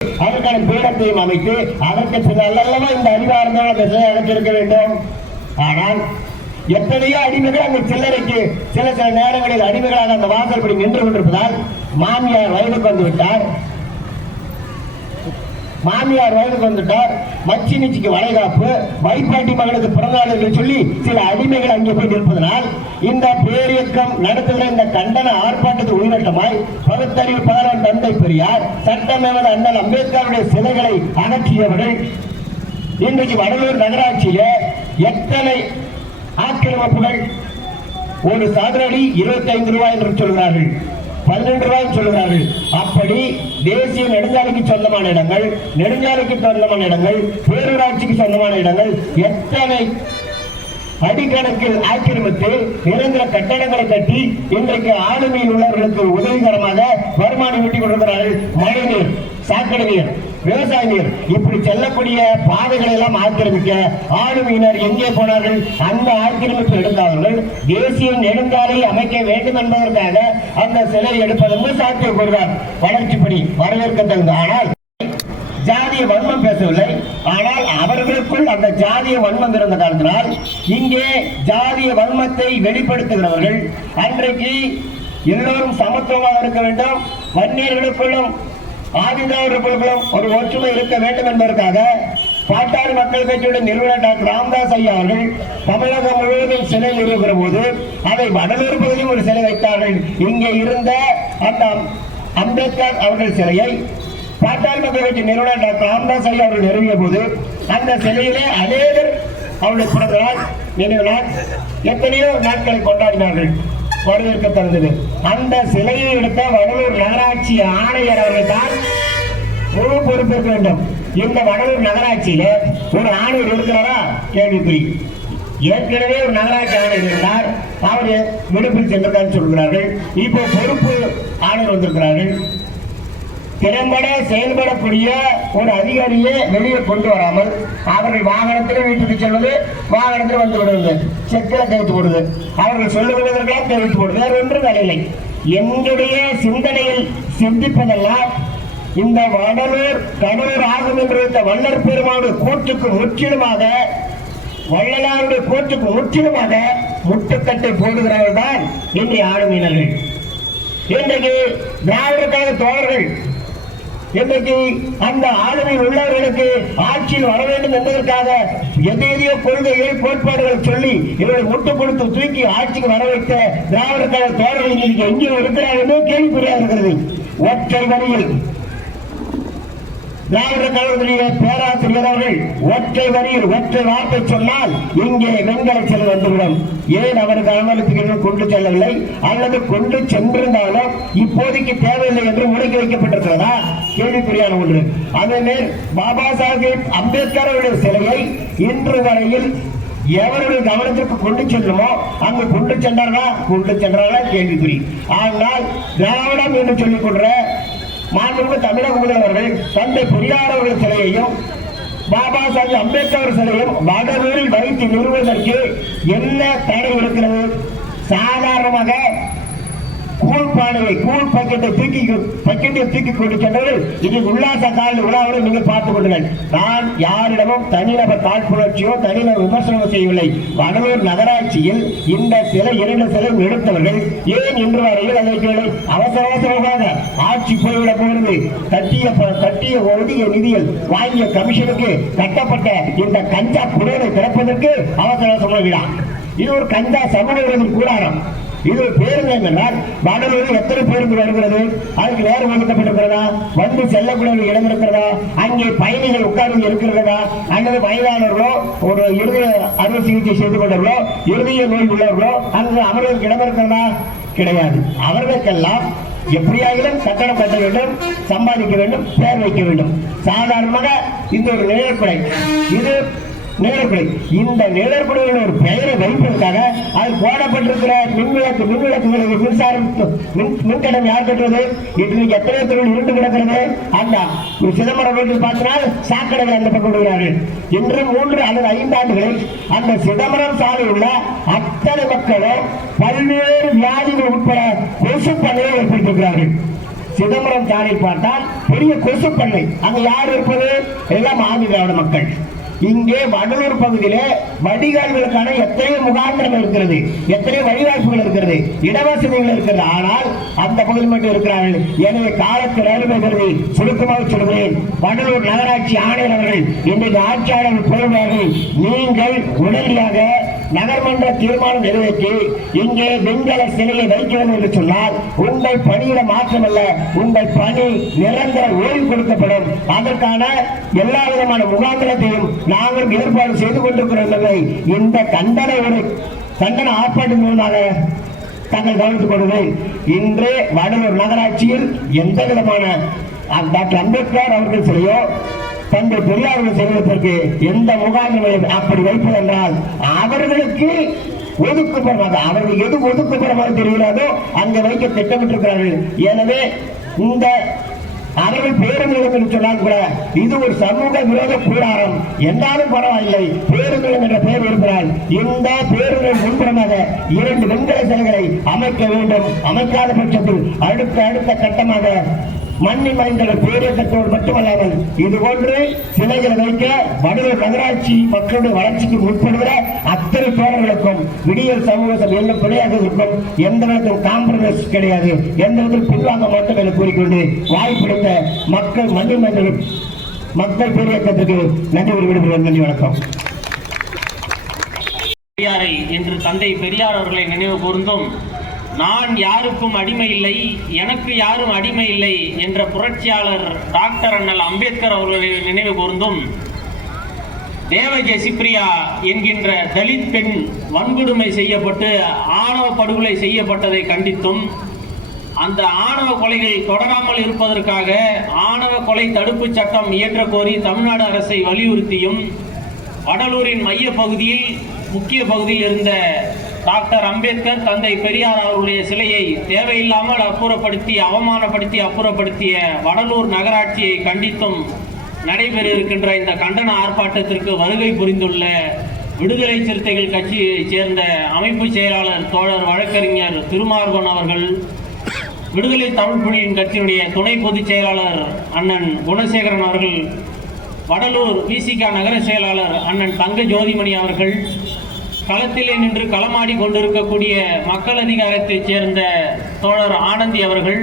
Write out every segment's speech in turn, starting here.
அதற்கான பீடத்தையும் அமைத்து அதற்கு பின்னால் அல்லவா இந்த அறிவார்ந்தவர்கள் அந்த சிலை அகற்றிருக்க வேண்டும். ஆனால் எத்தனையோ அடிமைகள் அங்கு சில்லறைக்கு சில நேரங்களில் அடிமைகளாக அந்த வாசல்படி நின்று கொண்டிருப்பதால் மாமியார் வயதுக்கு வந்துவிட்டார். மச்சினிச்சிக்கு வளைகாப்பு, வைப்பாட்டி மகளுக்கு பிறந்தநாள் என்று சொல்லி சில அடிமைகள் அங்கே போய் நிற்பதனால் இந்த பேரியக்கம் நடத்துகிற இந்த கண்டன ஆர்ப்பாட்டத்தில் உயிரோட்டமாய் பகுத்தறிவு பாராளுமன்ற தந்தை பெரியார், சட்டமேவத அண்ணல் அம்பேத்கருடைய சிலைகளை அகற்றியவர்கள் இன்றைக்கு வடலூர் நகராட்சியில எத்தனை ஆக்கிரமிப்புகள், ஒரு சதுரடி 25 ரூபாய் என்று சொல்கிறார்கள், 12 ரூபாய் சொல்கிறார்கள். அப்படி தேசிய நெடுஞ்சாலைக்கு சொந்தமான இடங்கள், நெடுஞ்சாலைக்கு சொந்தமான இடங்கள், பேரூராட்சிக்கு சொந்தமான இடங்கள் எத்தனை அடிக்கணக்கில் ஆக்கிரமித்து நிரந்தர கட்டடங்களை கட்டி இன்றைக்கு ஆளுமையில் உள்ளவர்களுக்கு உதவிகரமாக வருமானம் ஈட்டிக் கொண்டிருக்கிறார்கள். மழைநீர், சாக்கடை நீர், விவசாய நீர், இப்படி செல்லக்கூடிய பாதைகளை எல்லாம் ஆக்கிரமிக்க ஆளுமையினர் எங்கே போனார்கள்? அந்த ஆக்கிரமிப்பு எடுத்தார்கள். தேசிய நெடுஞ்சாலை அமைக்க வேண்டும் என்பதற்காக அந்த சிலை எடுப்பதற்கு சாத்தியம் கூறுகிறார். வளர்ச்சிப்படி வரவேற்கத்தகுந்த. ஆனால் ஜாதிய வன்மம் பேசவில்லை. ஆனால் அவர்களுக்குள் அந்த ஜாதிய வன்மம் இருந்த காரணத்தினால் இங்கே ஜாதிய வன்மத்தை வெளிப்படுத்துகிறவர்கள் அன்றைக்கு எல்லோரும் சமத்துவமாக இருக்க வேண்டும், வன்னியர்களுக்குள்ளும் ஆதிதாவர்களுக்குள்ளும் ஒரு ஒற்றுமை இருக்க வேண்டும் என்பதற்காக பாட்டாளி மக்கள் கட்சியுடைய நிறுவனர் டாக்டர் ராமதாஸ் ஐயா அவர்கள் தமிழகம் முழுவதும் சிலை நிறுவுகிற போது அதை வடலூர் பகுதியும் ஒரு சிலை வைத்தார்கள். இங்கே இருந்த அந்த அம்பேத்கர் அவர்கள் சிலையை பாட்டாளி மக்கள் கட்சி நிறுவனர் டாக்டர் ராமதாஸ் ஐயா அவர்கள் நிறுவிய போது அந்த சிலையிலே அநேகர் அவருடைய பிறந்த நாள், நினைவு நாள், எத்தனையோ நாட்களை கொண்டாடினார்கள். வரவேற்க தந்தது. அந்த சிலையை எடுத்த வடலூர் நகராட்சி ஆணையர் அவர்கள் தான் முழு பொறுப்பேற்க வேண்டும். இந்த வடலூர் நகராட்சியில ஒரு ஆணையர் இருக்கிறாரா? கேள்விக்குறி. ஏற்கனவே ஒரு நகராட்சி ஆணையர் இருந்தார், அவர் விடுப்பில் சென்றிருக்கான்னு சொல்கிறார்கள். இப்போ பொறுப்பு ஆணையர் வந்திருக்கிறார்கள். திறம்பட செயல்படக்கூடிய ஒரு அதிகாரியை வெளியே கொண்டு வராமல் அவர்கள் வாகனத்தில் வீட்டுக்கு செல்வது, வாகனத்தில் வந்து விடுவது, செக்கில கைத்து போடுது, அவர்கள் சொல்லுவதற்கெல்லாம் கைத்து போடுது, வேறு ஒன்றும் வேலையில்லை. எங்களுடைய சிந்தனையில் சிந்திப்பதெல்லாம் இந்த வடலூர் கடலூர் ஆகும் என்று இந்த வள்ளற் பெருமானுடைய கூற்றுக்கு முற்றிலுமாக, வள்ளலாருடைய கூற்றுக்கு முற்றிலுமாக முட்டுக்கட்டை போடுகிறவர்கள் தான் இன்றைய ஆளுமையினர்கள். இன்றைக்கு திராவிடக்காக தோழர்கள் இன்றைக்கு அந்த ஆளுமையில் உள்ளவர்களுக்கு ஆட்சியில் வர வேண்டும் என்பதற்காக எதையோ கொள்கைகள் கோட்பாடுகளை சொல்லி இவர்களை முட்டு கொடுத்து தூக்கி ஆட்சிக்கு வர வைத்த திராவிட கழக தோழர்கள் இன்னைக்கு எங்கே இருக்கிறார்கள் கேள்விக்குறியாக இருக்கிறது. ஒற்றை வரியில் திராவிட கழகத்துடைய பேராசிரியர் அவர்கள் ஒற்றை வரியில் ஒற்றை வார்த்தை சொன்னால் இங்கே வெண்கல சிலை வந்துவிடும். ஏன் அவருக்கு அனுமதிக்கு கொண்டு செல்லவில்லை, அல்லது கொண்டு சென்றிருந்தாலும் இப்போதைக்கு தேவையில்லை என்று முடக்கி வைக்கப்பட்டிருக்கிறதா? கேள்விக்குறியான ஒன்று. அதேமேல் பாபா சாஹேப் அம்பேத்கர் அவருடைய சிலையை இன்று வரையில் எவருடைய கவனத்திற்கு கொண்டு செல்லுமோ அங்கு கொண்டு சென்றார்களா கேள்விக்குறி. ஆனால் திராவிடம் என்று சொல்லிக் கொள்ற மாண்புமிகு தமிழக முதல்வர்கள் தந்தை பெரியார் அவர்கள் சிலையையும் பாபா சாஹேப் அம்பேத்கர் சிலையும் வடலூரில் வைத்து நிறுவுவதற்கு என்ன தடை இருக்கிறது? சாதாரணமாக கூழ் பக்கெட்டை தூக்கி கொண்டு சென்றவர்கள் இது உல்லாச கால விழாவில் நீங்கள் பார்த்துக் கொள்ளுங்கள். நான் யாரிடமும் தனிநபர் காழ்ப்புணர்ச்சியோ தனிநபர் விமர்சனமோ செய்யவில்லை. வடலூர் நகராட்சியில் இந்த சிலை 2 சிலை எடுத்தவர்கள் ஏன் இன்று வரையில் அதற்கு அவசரமாக ஆட்சி போய்விடப் போகிறது, கட்டிய ஒதுக்கிய நிதியில் வாங்கிய கமிஷனுக்கு கட்டப்பட்ட இந்த கஞ்சா புடவை திறப்பதற்கு அவசரமாக விழா. இது ஒரு கஞ்சா சமூக கூடாரம். இது பேருந்து என்றால் வடலூரில் எத்தனை பேருந்து வருகிறது? அதுக்கு நேரம் ஒதுக்கப்பட்டிருக்கிறதா? வந்து செல்லக்கூடிய இடம் இருக்கிறதா? அங்கே பயணிகள் உட்கார்ந்து இருக்கிறதா? அல்லது வயதானவர்களோ ஒரு இருதய அறுவை சிகிச்சை செய்து கொண்டவர்களோ இருதய நோய் உள்ளவர்களோ அங்கு அவர்களுக்கு இடம் இருக்கிறதா? கிடையாது. அவர்களுக்கெல்லாம் எப்படியாகிலும் கட்டணம் கட்ட வேண்டும், சம்பாதிக்க வேண்டும், பேர் வைக்க வேண்டும். சாதாரணமாக இந்த ஒரு நிழற்படை, இது நிழற்படை. இந்த நிழற்படையில் ஒரு பெயரை வைப்பதற்காக அது போடப்பட்டிருக்கிற மின்விளக்குகளுக்கு மின்சாரம் மின்கடம் யார் கட்டுறது? இன்றைக்கு எத்தனை தொழில் இருந்து கிடக்கிறது? அந்த சிதம்பரம் ரோட்டில் பார்த்தினால் சாக்கடைகள் அந்த பக்கம் விடுகிறார்கள். இன்று 3 அல்லது 5 ஆண்டுகளில் அந்த சிதம்பரம் சாலையில் உள்ள அத்தனை மக்களும் பல்வேறு வியாதிகள் உட்பட கொசு பண்ணையை ஏற்படுத்தியிருக்கிறார்கள். சிதம்பரம் சாலையில் பார்த்தால் பெரிய கொசு பண்ணை. அங்க யார் இருப்பது? எல்லாம் ஆதி திராவிட மக்கள். இங்கே வடலூர் பகுதியிலே வடிகால்களுக்கான எத்தனையோ முகாந்திரம் இருக்கிறது, எத்தனையோ வழிவாய்ப்புகள் இருக்கிறது, இடவசதிகள் இருக்கிறது. ஆனால் அந்த பகுதியில் மட்டும் இருக்கிறார்கள். எனவே காலத்தில் அலுவலர்களை சுருக்கமாக சொல்கிறேன். வடலூர் நகராட்சி ஆணையர் அவர்கள் இன்றைக்கு ஆட்சியாளர்கள் போடுவார்கள். நீங்கள் உடனடியாக நகர்மன்ற தீர்மானம் நிறைவேற்றி இங்கே வெண்கல சிலையை வைக்க வேண்டும் என்று சொன்னால் உங்கள் பணியிட மாற்றமல்ல, உங்கள் பணி நிரந்தர ஓய்வு கொடுக்கப்படும். அதற்கான எல்லா விதமான முகாந்திரத்தையும் நாங்கள் ஏற்பாடு செய்து கொண்டிருக்கிறோம் என்பதை இந்த கண்டன ஆர்ப்பாட்டின் மூலமாக தங்கள் கவனித்துக் கொள்கிறேன். இன்று வடலூர் நகராட்சியில் எந்த விதமான டாக்டர் அம்பேத்கர் அவர்கள் சிலையோ தந்தை பெரியார்கள் செய்வதற்கு எந்த முகாம்களையும் அப்படி வைப்பதென்றால் அவர்களுக்கு ஒதுக்குப்புறமாக, அவர்கள் எது ஒதுக்குப்புறமாக தெரிகிறதோ அங்கே வைக்க திட்டமிட்டிருக்கிறார்கள். எனவே இந்த அவர்கள் பேருந்து என்று சொன்னால் கூட இது ஒரு சமூக விரோத கூடாரம் என்றாலும் பரவாயில்லை. பேருந்து என்ற பெயர் இருக்கிறால் இந்த பேருந்து முன்புறமாக 2 வெண்கல சிலைகளை அமைக்க வேண்டும். அமைக்காத பட்சத்தில் அடுத்த கட்டமாக மண்ணின் மைந்தர்கள் பேரியக்கத்தோடு மட்டுமல்லாமல் இதுபோன்று சிலைகளை வைக்க வடலூர் நகராட்சி மக்களுடைய வளர்ச்சிக்கு உட்படுகிற அத்தனை தோழர்களுக்கும் விடியல் சமூகத்தில் என்ன பிழையாக இருக்கும், எந்த விதத்தில் காம்ப்ரமைஸ் கிடையாது, எந்த விதத்தில் பின்வாங்க மாட்டோம் என கூறிக்கொண்டு வாய்ப்பிடித்த மக்கள் மண்ணின் மைந்தர்கள் மக்கள் பேரியக்கத்திற்கு நன்றி விடுவிடுகிறேன். நன்றி, வணக்கம். பெரியாரை என்று தந்தை பெரியார் அவர்களை நினைவு கூர்ந்தும், நான் யாருக்கும் அடிமை இல்லை, எனக்கு யாரும் அடிமை இல்லை என்ற புரட்சியாளர் டாக்டர் அண்ணல் அம்பேத்கர் அவர்களை நினைவு கூர்ந்தும், தேவகி சிப்ரியா என்கின்ற தலித் பெண் வன்கொடுமை செய்யப்பட்டு ஆணவ படுகொலை செய்யப்பட்டதை கண்டித்தும், அந்த ஆணவ கொலைகள் தொடராமல் இருப்பதற்காக ஆணவ கொலை தடுப்பு சட்டம் இயற்ற கோரி தமிழ்நாடு அரசை வலியுறுத்தியும், வடலூரின் மைய பகுதியில் முக்கிய பகுதியில் இருந்த டாக்டர் அம்பேத்கர் தந்தை பெரியார் அவருடைய சிலையை தேவையில்லாமல் அவமானப்படுத்தி அப்புறப்படுத்திய வடலூர் நகராட்சியை கண்டித்தும் நடைபெற இருக்கின்ற இந்த கண்டன ஆர்ப்பாட்டத்திற்கு வருகை புரிந்துள்ள விடுதலை சிறுத்தைகள் கட்சியைச் சேர்ந்த அமைப்பு செயலாளர் தோழர் வழக்கறிஞர் திருமார்பன் அவர்கள், விடுதலை தமிழ் புலிகளின் கட்சியினுடைய துணை பொதுச் செயலாளர் அண்ணன் குணசேகரன் அவர்கள், வடலூர் விசிக நகர செயலாளர் அண்ணன் தங்க ஜோதிமணி அவர்கள், களத்திலே நின்று களமாடி கொண்டிருக்கக்கூடிய மக்கள் அதிகாரத்தைச் சேர்ந்த தோழர் ஆனந்தி அவர்கள்,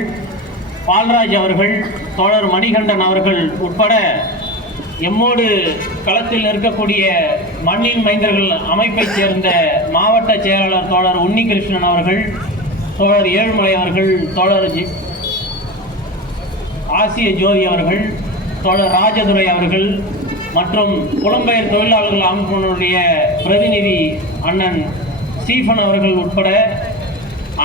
பால்ராஜ் அவர்கள், தோழர் மணிகண்டன் அவர்கள் உட்பட எம்மோடு களத்தில் இருக்கக்கூடிய மண்ணின் மைந்தர்கள் அமைப்பைச் சேர்ந்த மாவட்ட செயலாளர் தோழர் உன்னிகிருஷ்ணன் அவர்கள், தோழர் ஏழுமலை அவர்கள், தோழர் ஆசிய ஜோதி அவர்கள், தோழர் ராஜதுரை அவர்கள் மற்றும் புலம்பெயர் தொழிலாளர்கள் அமைப்பினுடைய பிரதிநிதி அண்ணன் ஸ்டீஃபன் அவர்கள் உட்பட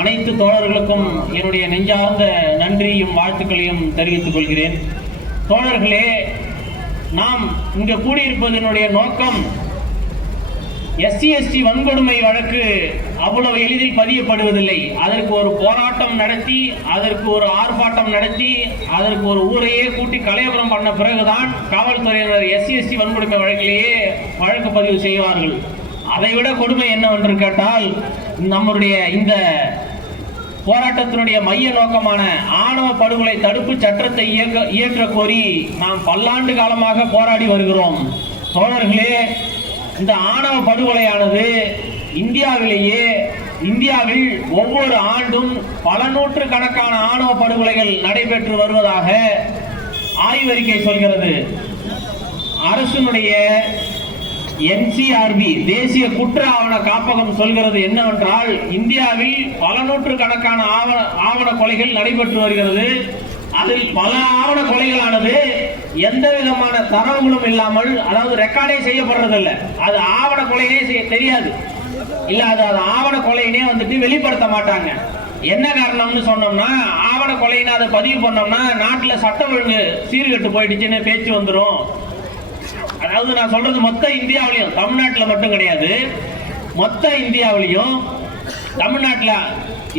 அனைத்து தோழர்களுக்கும் என்னுடைய நெஞ்சார்ந்த நன்றியும் வாழ்த்துக்களையும் தெரிவித்துக் கொள்கிறேன். தோழர்களே, நாம் இங்கு கூடியிருப்பதனுடைய நோக்கம் SC/ST வன்கொடுமை வழக்கு அவ்வளவு எளிதில் பதியப்படுவதில்லை. அதற்கு ஒரு போராட்டம் நடத்தி, அதற்கு ஒரு ஆர்ப்பாட்டம் நடத்தி, அதற்கு ஒரு ஊரையே கூட்டி கலையபுரம் பண்ண பிறகுதான் காவல்துறையினர் SC/ST வன்கொடுமை வழக்கிலேயே வழக்கு பதிவு செய்வார்கள். அதைவிட கொடுமை என்னவென்று கேட்டால், நம்முடைய இந்த போராட்டத்தினுடைய மைய நோக்கமான ஆணவ படுகொலை தடுப்பு சட்டத்தை இயற்ற கோரி நாம் பல்லாண்டு காலமாக போராடி வருகிறோம். தோழர்களே, இந்த ஆணவ படுகொலையானது இந்தியாவில் ஒவ்வொரு ஆண்டும் பல நூற்று கணக்கான ஆணவ படுகொலைகள் நடைபெற்று வருவதாக ஆய்வறிக்கை சொல்கிறது. அரசினுடைய NCRB தேசிய குற்ற ஆவண காப்பகம் சொல்கிறது என்னவென்றால், இந்தியாவில் பல நூற்று கணக்கான ஆவண கொலைகள் நடைபெற்று வருகிறது. அதில் பல ஆவண கொலைகளானது எந்த விதமான தரவுகளும் இல்லாமல், அதாவது ரெக்கார்டே செய்யப்படுறதில்லை. அது ஆவண கொலைனே தெரியாது, இல்ல அது ஆவண கொலைனே வந்துட்டு வெளிப்படுத்த மாட்டாங்க. என்ன காரணம்னு சொன்னோம்னா, ஆவண கொலைன்னு அதை பதிவு பண்ணோம்னா நாட்டில் சட்ட ஒழுங்கு சீர்கெட்டு போயிடுச்சுன்னு பேச்சு வந்துடும். அதாவது நான் சொல்றது மொத்த இந்தியாவிலையும், தமிழ்நாட்டில் மட்டும் கிடையாது, மொத்த இந்தியாவிலையும்,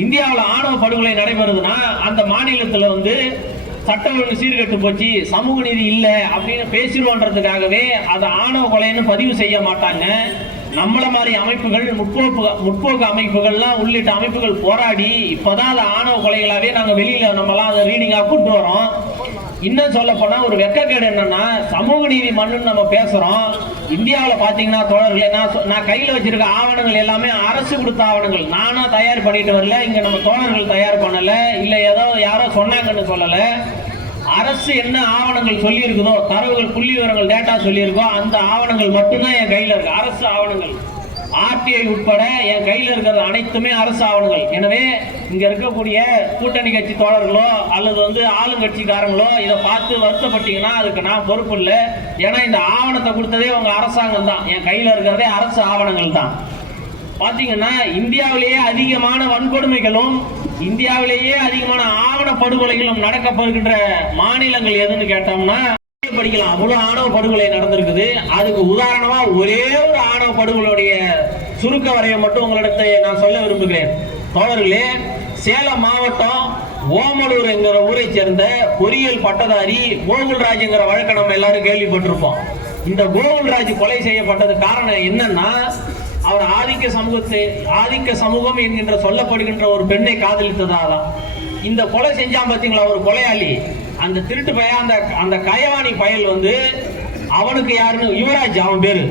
இந்தியாவில் ஆணவ படுகொலை நடைபெறுதுன்னா அந்த மாநிலத்தில் வந்து சட்ட ஒழுங்கு சீர்கெட்டு போச்சு, சமூக நீதி இல்லை அப்படின்னு பேசிடுவோன்றதுக்காகவே அதை ஆணவ கொலைன்னு பதிவு செய்ய மாட்டாங்க. நம்மள மாதிரி அமைப்புகள் முற்போக்கு அமைப்புகள்லாம் உள்ளிட்ட அமைப்புகள் போராடி இப்பதான் அது ஆணவ கொலைகளாவே நாங்க வெளியில நம்மலாம் அதை ரீடிங்கா கொண்டு வரோம். இன்னும் சொல்ல போனா ஒரு வெக்கக்கேடு என்னன்னா, சமூக நீதி மண்ணுன்னு நம்ம பேசுறோம். இந்தியாவில் பாத்தீங்கன்னா தோழர்களே, நான் கையில வச்சிருக்க ஆவணங்கள் எல்லாமே அரசு கொடுத்த ஆவணங்கள். நானா தயார் பண்ணிட்டு வரல, இங்க நம்ம தோழர்கள் தயார் பண்ணல, இல்ல ஏதோ யாரோ சொன்னாங்கன்னு சொல்லல. அரசு என்ன ஆவணங்கள் சொல்லி இருக்குதோ, தரவுகள் புள்ளி விவரங்கள் டேட்டா சொல்லி இருக்கோ, அந்த ஆவணங்கள் மட்டும்தான் என் கையில இருக்கு. அரசு ஆவணங்கள் ஆர்டிஐ உட்பட என் கையில் இருக்கிறது அனைத்துமே அரசு ஆவணங்கள். எனவே இங்க இருக்கக்கூடிய கூட்டணி கட்சி தோழர்களோ அல்லது ஆளுங்கட்சிக்காரங்களோ இதை பார்த்து வருத்தப்பட்டீங்கன்னா அதுக்கு நான் பொறுப்பு இல்லை. ஏன்னா இந்த ஆவணத்தை கொடுத்ததே உங்க அரசாங்கம் தான். என் கையில் இருக்கிறதே அரசு ஆவணங்கள் தான். பாத்தீங்கன்னா இந்தியாவிலேயே அதிகமான வன்கொடுமைகளும் இந்தியாவிலேயே அதிகமான ஆவண படுகொலைகளும் நடக்கப்படுகின்ற மாநிலங்கள் எதுன்னு கேட்டோம்னா படிக்கலாம். அவ்வளவு ஆணவ படுகொலை நடந்திருக்குது. அதுக்கு உதாரணமா ஒரே ஒரு ஆணவ படுகொலையுடைய சுருக்க வரையை மட்டும் உங்களிடத்தை நான் சொல்ல விரும்புகிறேன். தோழர்களே, சேலம் மாவட்டம் ஓமலூர் என்கிற ஊரை சேர்ந்த பொறியியல் பட்டதாரி கோகுல்ராஜ் என்கிற வழக்கை நம்ம எல்லாரும் கேள்விப்பட்டிருப்போம். இந்த கோகுல்ராஜ் கொலை செய்யப்பட்டது காரணம் என்னன்னா, அவர் ஆதிக்க சமூகம் என்கின்ற சொல்லப்படுகின்ற ஒரு பெண்ணை காதலித்ததாதான். இந்த கொலை செஞ்சான் பாத்தீங்களா ஒரு கொலையாளி, அந்த திருட்டு பையன், அந்த கயவாணி பயல் அவனுக்கு யாருன்னு யுவராஜ் அவன் பேரு.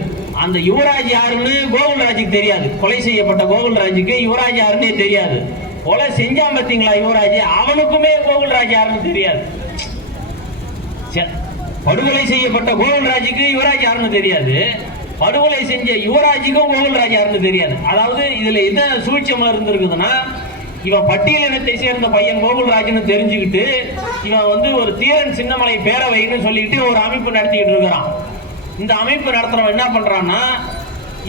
அந்த யுவராஜ் யாருன்னு கோகுல்ராஜுக்கு தெரியாது. கொலை செய்யப்பட்ட கோகுல்ராஜுக்கு யுவராஜ் யாருன்னே தெரியாது. கொலை செஞ்சான் பாத்தீங்களா யுவராஜ், அவனுக்குமே கோகுல்ராஜ் யாருன்னு தெரியாது. படுகொலை செய்யப்பட்ட கோகுல்ராஜுக்கு யுவராஜ் யாருன்னு தெரியாது. படுகொலை செஞ்ச யுவராஜுக்கும் கோகுல்ராஜ் யாருன்னு தெரியாது. அதாவது இதுல என்ன சூழ்ச்சியமா இருந்திருக்குதுன்னா, இவன் பட்டியலினத்தை சேர்ந்த பையன் கோகுல்ராஜ்னு தெரிஞ்சுக்கிட்டு இவன் ஒரு தீரன் சின்னமலை பேரவைன்னு சொல்லிட்டு ஒரு அமைப்பு நடத்திக்கிட்டு இருக்கிறான். இந்த அமைப்பு நடத்துறவன் என்ன பண்றான்னா,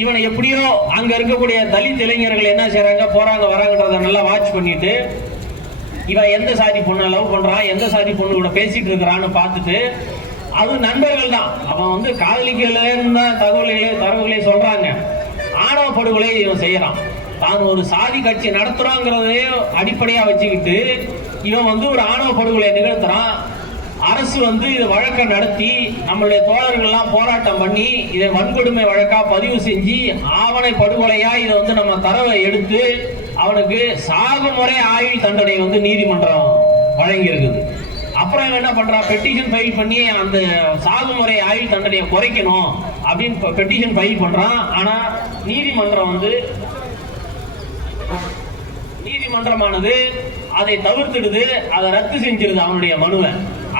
இவனை எப்படியோ அங்க இருக்கக்கூடிய தலித் இளைஞர்கள் என்ன செய்யறாங்க, போறாங்க வராங்கன்றத நல்லா வாட்ச் பண்ணிட்டு இவன் எந்த சாதி பொண்ணை லவ் பண்றான், எந்த சாதி பொண்ணு கூட பேசிட்டு இருக்கிறான்னு பார்த்துட்டு, அது நண்பர்கள் தான், அவன் காதலிக்கலன்னு தான் தகவல்களை சொல்றாங்க. ஆணவ படுகொலை இவன் செய்யறான். தான் ஒரு சாதி கட்சி நடத்துறாங்கிறதையே அடிப்படையா வச்சுக்கிட்டு இவன் ஒரு ஆணவ படுகொலை நிகழ்த்துறான். அரசு இதை வழக்கை நடத்தி நம்மளுடைய தோழர்கள்லாம் போராட்டம் பண்ணி இதை வன்கொடுமை வழக்கா பதிவு செஞ்சு ஆவணை படுகொலையா இதை நம்ம தரவை எடுத்து அவனுக்கு சாகுமுறை ஆயுள் தண்டனை நீதிமன்றம் வழங்கி இருக்குது. அப்புறம் இவன் என்ன பண்றான், பெட்டிஷன் ஃபைல் பண்ணி அந்த சாகுமுறை ஆயுள் தண்டனையை குறைக்கணும் அப்படின்னு பெட்டிஷன் ஃபைல் பண்றான். ஆனா நீதிமன்றமானது அதை தவிர்த்துடுது, அதை ரத்து செஞ்சிருது அவனுடைய மனுவை.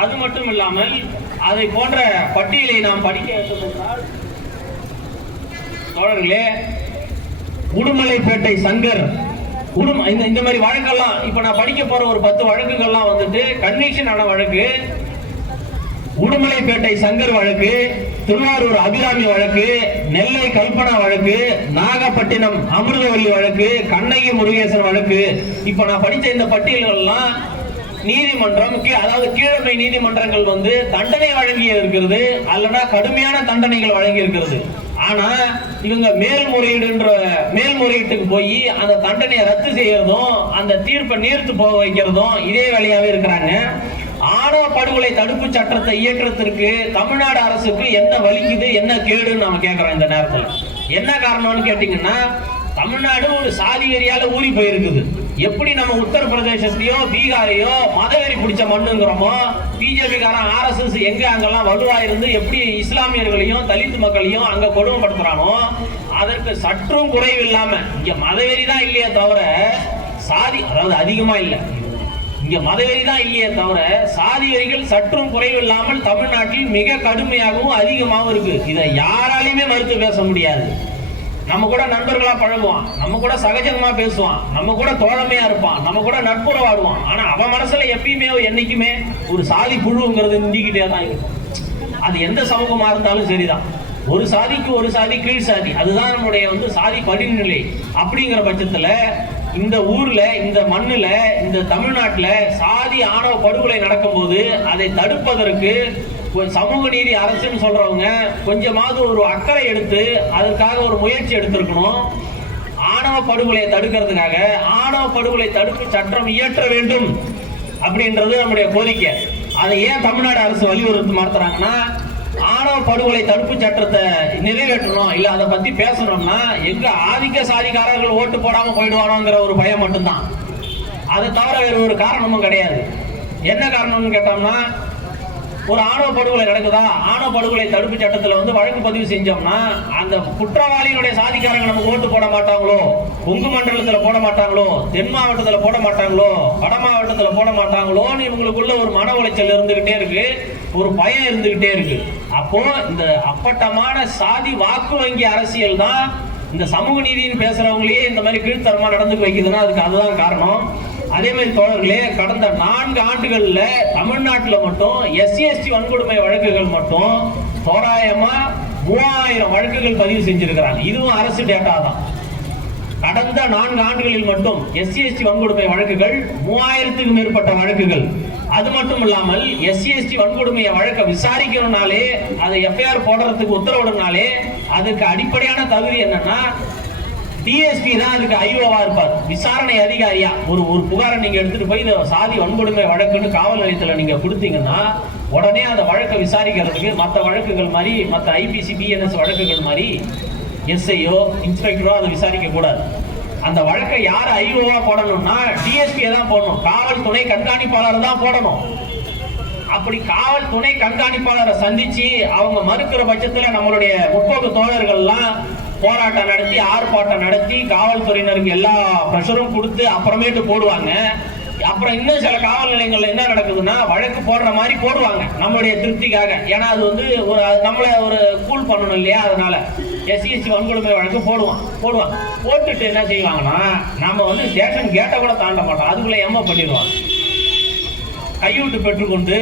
அது மட்டும் இல்லாமல் அதை போன்ற பட்டியலை நாம் படிக்க வேண்டும் என்றால் தோழர்களே, உடுமலைப்பேட்டை சங்கர் இந்த மாதிரி வழக்கெல்லாம் இப்ப நான் படிக்க போற ஒரு 10 வழக்குகள்லாம் கன்விக்ஷன் ஆன வழக்கு. உடுமலைப்பேட்டை சங்கர் வழக்கு, திருவாரூர் அபிராமி வழக்கு, நெல்லை கல்பனா வழக்கு, நாகப்பட்டினம் அமிர்தவல்லி வழக்கு, கண்ணகி முருகேசன் வழக்கு. இப்ப நான் படித்த இந்த பட்டியல்கள்லாம் நீதிமன்றம், அதாவது கீழமை நீதிமன்றங்கள் தண்டனை வழங்கி இருக்கிறது, அல்லனா கடுமையான தண்டனைகள் வழங்கி இருக்கிறது. ஆனா இவங்க மேல்முறையீட்டுக்கு போய் அந்த தண்டனையை ரத்து செய்யறதும் அந்த தீர்ப்பை நீர்த்து போக வைக்கிறதும் இதே வேலையாவே இருக்கிறாங்க. ஆணவ படுகொலை தடுப்பு சட்டத்தை இயற்றத்திற்கு தமிழ்நாடு அரசுக்கு என்ன வலிக்குது, என்ன கேடுன்னு நாம கேட்கிறோம். இந்த நேரத்தில் என்ன காரணம்னு கேட்டீங்கன்னா, தமிழ்நாடு ஒரு சாதி வெறியால ஊறி போயிருக்குது. எப்படி நம்ம உத்தரப்பிரதேசத்தையோ பீகாரையோ மதவெறி பிடிச்ச மண்ணுங்கிறோமோ, பிஜேபி காரன் RSS எங்க அங்கெல்லாம் வலுவா இருந்து எப்படி இஸ்லாமியர்களையும் தலித் மக்களையும் அங்க கொடுமைப்படுத்துறானோ, அதற்கு சற்றும் குறைவு இல்லாம இங்க மதவெறி தான் இல்லையே தவிர சாதி, அதாவது அதிகமா இல்லை, இங்க மதவெறி தான் இல்லையே தவிர சாதி வெறிகள் சற்றும் குறைவு இல்லாமல் தமிழ்நாட்டில் மிக கடுமையாகவும் அதிகமாகவும் இருக்கு. இதை யாராலையுமே மறுத்து பேச முடியாது. நம்ம கூட நண்பர்களா பழகுவான், நம்ம கூட சகஜமா பேசுவான், நம்ம கூட தோழமையா இருப்பான், நம்ம கூட நட்புறவாடுவான். ஆனா அவன் மனசுல எப்பயுமே என்னைக்குமே ஒரு சாதி புழுங்கிறது நிந்திக்கிட்டே தான் இருக்கும். அது எந்த சமூகமா இருந்தாலும் சரிதான். ஒரு சாதிக்கு ஒரு சாதி கீழ் சாதி, அதுதான் நம்முடைய சாதி படிநிலை. அப்படிங்கிற பட்சத்துல இந்த ஊர்ல, இந்த மண்ணுல, இந்த தமிழ்நாட்டுல சாதி ஆணவ படுகொலை நடக்கும்போது அதை தடுப்பதற்கு சமூக நீதி அரசுன்னு சொல்றவங்க கொஞ்சமாவது ஒரு அக்கறை எடுத்து அதற்காக ஒரு முயற்சி எடுத்திருக்கணும். ஆணவ படுகொலையை தடுக்கிறதுக்காக ஆணவ படுகொலை தடுப்பு சட்டம் இயற்ற வேண்டும் அப்படின்றது நம்முடைய கோரிக்கை. அதை ஏன் தமிழ்நாடு அரசு வலியுறுத்தி மாத்துறாங்கன்னா, ஆணவ படுகொலை தடுப்பு சட்டத்தை நிறைவேற்றணும் இல்ல அதை பத்தி பேசணும்னா எங்க ஆதிக்க சாதிக்காரர்கள் ஓட்டு போடாம போயிடுவானோங்கிற ஒரு பயம் மட்டும்தான். அதை தவிர வேறு ஒரு காரணமும் கிடையாது. என்ன காரணம்னு கேட்டோம்னா, ஒரு ஆணவ படுகொலை நடக்குதா, ஆணவ படுகொலை தடுப்பு சட்டத்தில் வந்து வழக்கு பதிவு செஞ்சோம்னா அந்த குற்றவாளியினுடைய சாதிக்காரங்க நமக்கு ஓட்டு போட மாட்டாங்களோ, கொங்கு மண்டலத்தில் போட மாட்டாங்களோ, தென் மாவட்டத்தில் போட மாட்டாங்களோ, வட மாவட்டத்தில் போட மாட்டாங்களோன்னு இவங்களுக்குள்ள ஒரு மன உளைச்சல் இருந்துகிட்டே இருக்கு, ஒரு பயம் இருந்துகிட்டே இருக்கு. அப்போ இந்த அப்பட்டமான சாதி வாக்கு வங்கி அரசியல் தான் இந்த சமூக நீதினு பேசுறவங்களையே இந்த மாதிரி கீழ்த்தரமா நடந்து வைக்குதுன்னா அதுக்கு அதுதான் காரணம். அதே மாதிரி தோழர்களே, கடந்த 4 ஆண்டுகள்ல தமிழ்நாட்டில் மட்டும் SC/ST வன்கொடுமை வழக்குகள் மட்டும் தோராயமா 3000 வழக்குகள் பதிவு செஞ்சிருக்கிறாங்க. இதுவும் அரசு டேட்டா தான். கடந்த 4 ஆண்டுகளில் மட்டும் SC/ST வன்கொடுமை வழக்குகள் 3000த்துக்கும் மேற்பட்ட வழக்குகள். அது மட்டும் இல்லாமல் SC/ST வன்கொடுமையை வழக்க விசாரிக்கணும்னாலே, அதை FIR போடுறதுக்கு உத்தரவிடனாலே அதுக்கு அடிப்படையான தகுதி என்னன்னா டிஎஸ்பி தான் அதுக்கு ஐஓவா இருப்பார், விசாரணை அதிகாரியா. ஒரு புகாரை நீங்க எடுத்துட்டு போய் இந்த சாதி வன்கொடுமை வழக்குன்னு காவல் நிலையத்தில் நீங்க கொடுத்தீங்கன்னா உடனே அந்த வழக்கை விசாரிக்கிறதுக்கு மற்ற வழக்குகள் மாதிரி, மற்ற IPC BNS வழக்குகள் மாதிரி SIO இன்ஸ்பெக்டரோ அதை விசாரிக்க கூடாது. அந்த வழக்கை யார் ஐஓவா போடணும்னா டிஎஸ்பியை தான் போடணும், காவல் துணை கண்காணிப்பாளர் தான் போடணும். அப்படி காவல் துணை கண்காணிப்பாளரை சந்திச்சு அவங்க மறுக்கிற பட்சத்தில் நம்மளுடைய முற்போக்கு தோழர்கள்லாம் போராட்டம் நடத்தி ஆர்ப்பாட்டம் நடத்தி காவல்துறையினருக்கு எல்லா ப்ரெஷரும் கொடுத்து அப்புறமேட்டு போடுவாங்க. அப்புறம் இன்னும் சில காவல் நிலையங்கள்ல என்ன நடக்குதுன்னா வழக்கு போடுற மாதிரி போடுவாங்க நம்மளுடைய திருப்திக்காக. ஏன்னா அது வந்து ஒரு நம்மளை ஒரு கூல் பண்ணணும் இல்லையா, அதனால SC/ST வன்கொடுமை வழக்கு போடுவாங்க. போட்டுட்டு என்ன செய்வாங்கன்னா நம்ம வந்து ஸ்டேஷன் கேட்டை கூட தாண்ட மாட்டோம், அதுக்குள்ள எம்ம பண்ணிடுவாங்க. கையூட்டு பெற்றுக்கொண்டு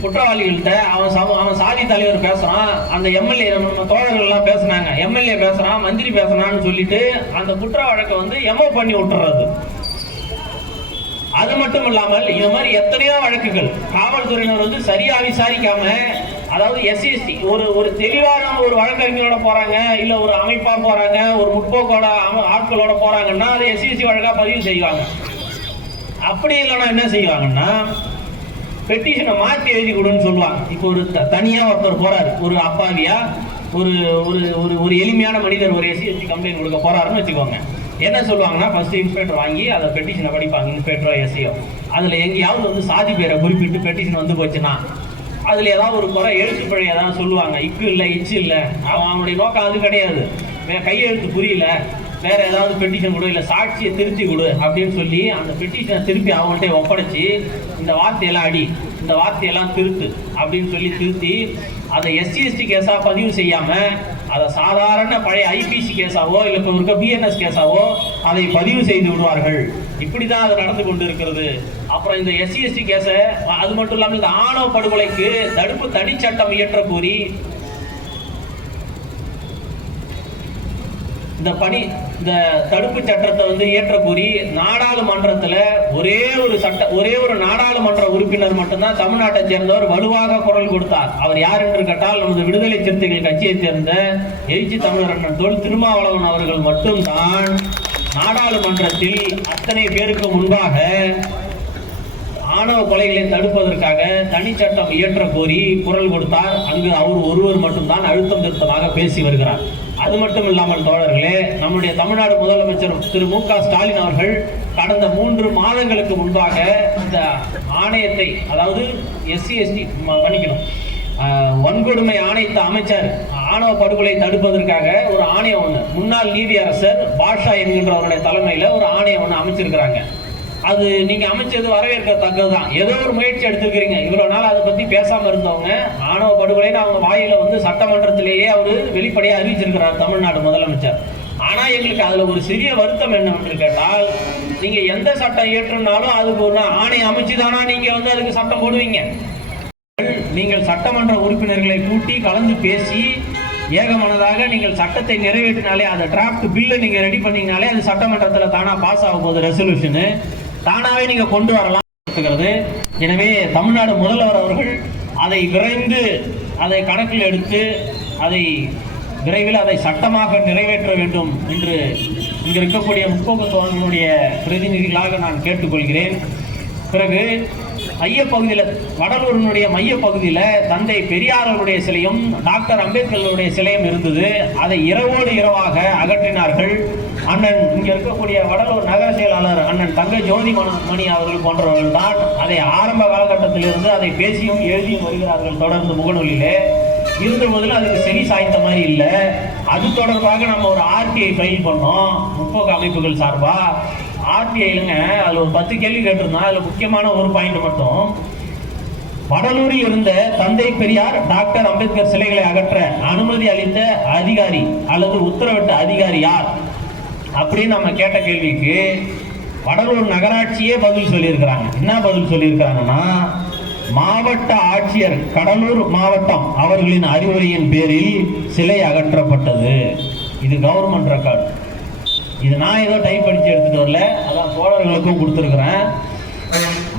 குற்றவாளிகள்கிட்ட அவன் சாதி தலைவர் பேசுறான், அந்த MLA நம்ம தோழர்கள் எல்லாம் பேசுனாங்க, MLA பேசுறான், மந்திரி பேசுறான்னு சொல்லிட்டு அந்த குற்ற வழக்கை வந்து எம்ம பண்ணி விட்டுறது. அது மட்டும் இல்லாமல் இது மாதிரி எத்தனையோ வழக்குகள் காவல்துறையினர் வந்து சரியா விசாரிக்காம, அதாவது SC/ST ஒரு தெளிவான ஒரு வழக்கறிஞரோட போறாங்க, இல்ல ஒரு அமைப்பா போறாங்க, ஒரு முற்போக்கோட ஆட்களோட போறாங்கன்னா அது SC/ST வழக்கா பதிவு செய்வாங்க. அப்படி இல்லைன்னா என்ன செய்வாங்கன்னா பெட்டிஷனை மாற்றி எழுதி கொடுன்னு சொல்லுவாங்க. இப்போ ஒரு தனியா ஒருத்தர் போறாரு, ஒரு அப்பாவியா ஒரு ஒரு ஒரு எளிமையான மனிதர் ஒரு SC/ST கம்ப்ளைண்ட் கொடுக்க போறாருன்னு வச்சுக்கோங்க. என்ன சொல்லுவாங்கன்னா ஃபர்ஸ்ட் இன்ஸ்பெக்டர் வாங்கி அதை பெட்டிஷனை படிப்பாங்க, இன்ஸ்பெக்டரோ SIO. அதுல எங்கேயாவது வந்து சாதி பேரை குறிப்பிட்டு பெட்டிஷன் வந்து போச்சுன்னா அதுல ஏதாவது ஒரு குறை எழுத்து பிழை ஏதாவது சொல்லுவாங்க, இக்கு இல்லை இச்சு இல்லை, அவனுடைய நோக்கம் அது கிடையாது, கையெழுத்து புரியல, வேற ஏதாவது பெட்டிஷன் கொடு, இல்லை சாட்சியை திருத்தி கொடு அப்படின்னு சொல்லி அந்த பெட்டிஷனை திருப்பி அவங்கள்ட்ட ஒப்படைச்சு இந்த வார்த்தையெல்லாம் அடி, இந்த வார்த்தையெல்லாம் திருத்து அப்படின்னு சொல்லி திருத்தி அதை SC/ST கேஸா பதிவு செய்யாம அதை சாதாரண பழைய IPC கேஸாவோ இல்லை இப்போ இருக்க BNS கேஸாவோ அதை பதிவு செய்து விடுவார்கள். இப்படிதான் அது நடந்து கொண்டு இருக்கிறது. அப்புறம் இந்த SC/ST கேஸை அது மட்டும் இல்லாமல் இந்த ஆணவ படுகொலைக்கு தடுப்பு தனி சட்டம் இயற்ற கோரி இந்த தடுப்பு சட்டத்தை வந்து இயற்ற கோரி நாடாளுமன்றத்தில் ஒரே ஒரு நாடாளுமன்ற உறுப்பினர் மட்டும்தான் தமிழ்நாட்டை சேர்ந்தவர் வலுவாக குரல் கொடுத்தார். அவர் யார் என்று கேட்டால் நமது விடுதலை சிறுத்தைகள் கட்சியை சேர்ந்த எழுச்சி தமிழர் அண்ணன் தோல் திருமாவளவன் அவர்கள் மட்டும்தான் நாடாளுமன்றத்தில் அத்தனை பேருக்கு முன்பாக ஆணவ கொலைகளை தடுப்பதற்காக தனி சட்டம் இயற்ற கோரி குரல் கொடுத்தார். அங்கு அவர் ஒருவர் மட்டும்தான் அழுத்தம் திருத்தமாக பேசி வருகிறார். அது மட்டும் இல்லாமல் தோழர்களே, நம்முடைய தமிழ்நாடு முதலமைச்சர் திரு மு க ஸ்டாலின் அவர்கள் கடந்த 3 மாதங்களுக்கு முன்பாக இந்த ஆணையத்தை, அதாவது SC/ST மன்னிக்கணும், வன்கொடுமை ஆணையத்தை அமைச்சர் ஆணவ படுகொலை தடுப்பதற்காக ஒரு ஆணையம் ஒன்று முன்னாள் நீதியரசர் பாஷா என்கின்றவருடைய தலைமையில் ஒரு ஆணையம் ஒன்று அமைச்சிருக்கிறாங்க. அது நீங்க அமைச்சது வரவேற்கத்தக்கதுதான். ஏதோ ஒரு முயற்சி எடுத்துக்கிறீங்க. இவ்வளவு நாள் அதை பத்தி பேசாம இருந்தவங்க ஆணவ படுகொலைன்னு அவங்க வாயில வந்து சட்டமன்றத்திலேயே அவரு வெளிப்படையா அறிவிச்சிருக்கிறார் தமிழ்நாடு முதலமைச்சர். ஆனா எங்களுக்கு அதுல ஒரு சிறிய வருத்தம் என்னவென்று கேட்டால், நீங்க எந்த சட்டம் இயற்றினாலும் அதுக்கு ஒரு ஆணையம் அமைச்சுதானா நீங்க வந்து அதுக்கு சட்டம் போடுவீங்க? நீங்கள் சட்டமன்ற உறுப்பினர்களை கூட்டி கலந்து பேசி ஏகமனதாக நீங்கள் சட்டத்தை நிறைவேற்றினாலே, அந்த டிராப்ட் பில்லை நீங்க ரெடி பண்ணீங்கனாலே அது சட்டமன்றத்தில் தானா பாஸ் ஆகும் போது ரெசல்யூஷனு தானாவே நீங்க கொண்டு வரலாம். எனவே தமிழ்நாடு முதல்வர் அவர்கள் அதை விரைந்து அதை கணக்கில் எடுத்து விரைவில் அதை சட்டமாக நிறைவேற்ற வேண்டும் என்று இங்க இருக்கக்கூடிய முற்போக்கு தோழர்களுடைய பிரதிநிதிகளாக நான் கேட்டுக்கொள்கிறேன். பிறகு மையப்பகுதியில், வடலூரினுடைய மையப்பகுதியில் தந்தை பெரியார் அவருடைய சிலையும் டாக்டர் அம்பேத்கர் அவருடைய சிலையும் இருந்தது. அதை இரவோடு இரவாக அகற்றினார்கள். அண்ணன் இங்க இருக்கக்கூடிய வடலூர் நகர செயலாளர் அண்ணன் தங்க ஜோதி மணி அவர்கள் போன்றவர்கள் தான் அதை ஆரம்ப காலகட்டத்திலிருந்து அதை பேசியும் எழுதியும் வருகிறார்கள் தொடர்ந்து முகநூலிலே. இருந்த போதில் அதுக்கு செவி சாய்ந்த மாதிரி இல்லை. அது தொடர்பாக நம்ம ஒரு ஆர்டிஐ ஃபைல் பண்ணோம் முற்போக்கு அமைப்புகள் சார்பா. ஆர்டிஐலுங்க அதில் ஒரு 10 கேள்வி கேட்டிருந்தோம். அதில் முக்கியமான ஒரு பாயிண்ட் மட்டும், வடலூரில் இருந்த தந்தை பெரியார் டாக்டர் அம்பேத்கர் சிலைகளை அகற்ற அனுமதி அளித்த அதிகாரி அல்லது உத்தரவிட்ட அதிகாரி யார் அப்படின்னு நம்ம கேட்ட கேள்விக்கு வடலூர் நகராட்சியே பதில் சொல்லியிருக்கிறாங்க. என்ன பதில் சொல்லியிருக்கிறாங்கன்னா, மாவட்ட ஆட்சியர் கடலூர் மாவட்டம் அவர்களின் அறிவுரையின் பேரில் சிலை அகற்றப்பட்டது. இது கவர்மெண்ட் ரெக்கார்டு. இது நான் ஏதோ டைப் அடிச்சு எடுத்துட்டு வரல, அதான் தோழர்களுக்கும் கொடுத்துருக்குறேன்.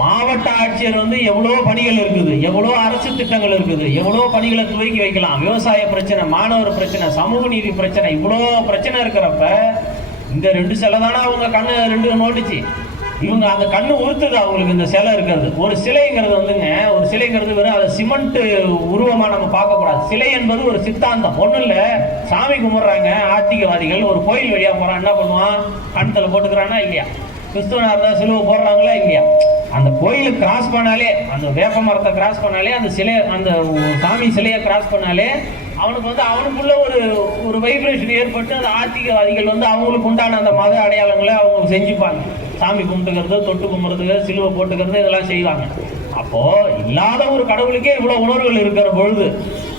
மாவட்ட ஆட்சியர் எவ்வளோ பணிகள் இருக்குது, எவ்வளோ அரசு திட்டங்கள் இருக்குது, எவ்வளோ பணிகளை துவக்கி வைக்கலாம். விவசாய பிரச்சனை, மாணவர் பிரச்சனை, சமூக நீதி பிரச்சனை, இவ்வளோ பிரச்சனை இருக்கிறப்ப இந்த 2 சிலை தானே அவங்க கண்ணு 2 நோட்டுச்சு. இவங்க அந்த கண்ணு உறுத்துது அவங்களுக்கு இந்த சிலை இருக்கிறது. ஒரு சிலைங்கிறது ஒரு சிலைங்கிறது வெறும் அதை சிமெண்ட் உருவமா நம்ம பார்க்கக்கூடாது. சிலை என்பது ஒரு சித்தாந்தம். ஒன்றும் இல்லை, சாமி கும்பிட்றாங்க ஆத்திகவாதிகள், ஒரு கோயில் வழியா போறான், என்ன பண்ணுவான், கண்ணத்துல போட்டுக்கிறானா இல்லையா? கிறிஸ்துவனா இருந்தால் சிலுவை போடுறாங்களா இல்லையா? அந்த கோயிலை கிராஸ் பண்ணாலே, அந்த வேப்ப மரத்தை கிராஸ் பண்ணாலே, அந்த சிலை, அந்த சாமி சிலையை கிராஸ் பண்ணாலே அவனுக்கு அவனுக்குள்ள ஒரு வைப்ரேஷன் ஏற்பட்டு அந்த ஆத்திகவாதிகள் அவங்களுக்கு உண்டான அந்த மத அடையாளங்களை அவங்க செஞ்சுப்பாங்க. சாமி கும்பிட்டுக்கிறது, தொட்டு கும்பிட்றது, சிலுவை போட்டுக்கிறது, இதெல்லாம் செய்வாங்க. அப்போ இல்லாத ஒரு கடவுளுக்கே இவ்வளவு உணர்வுகள் இருக்கிற பொழுது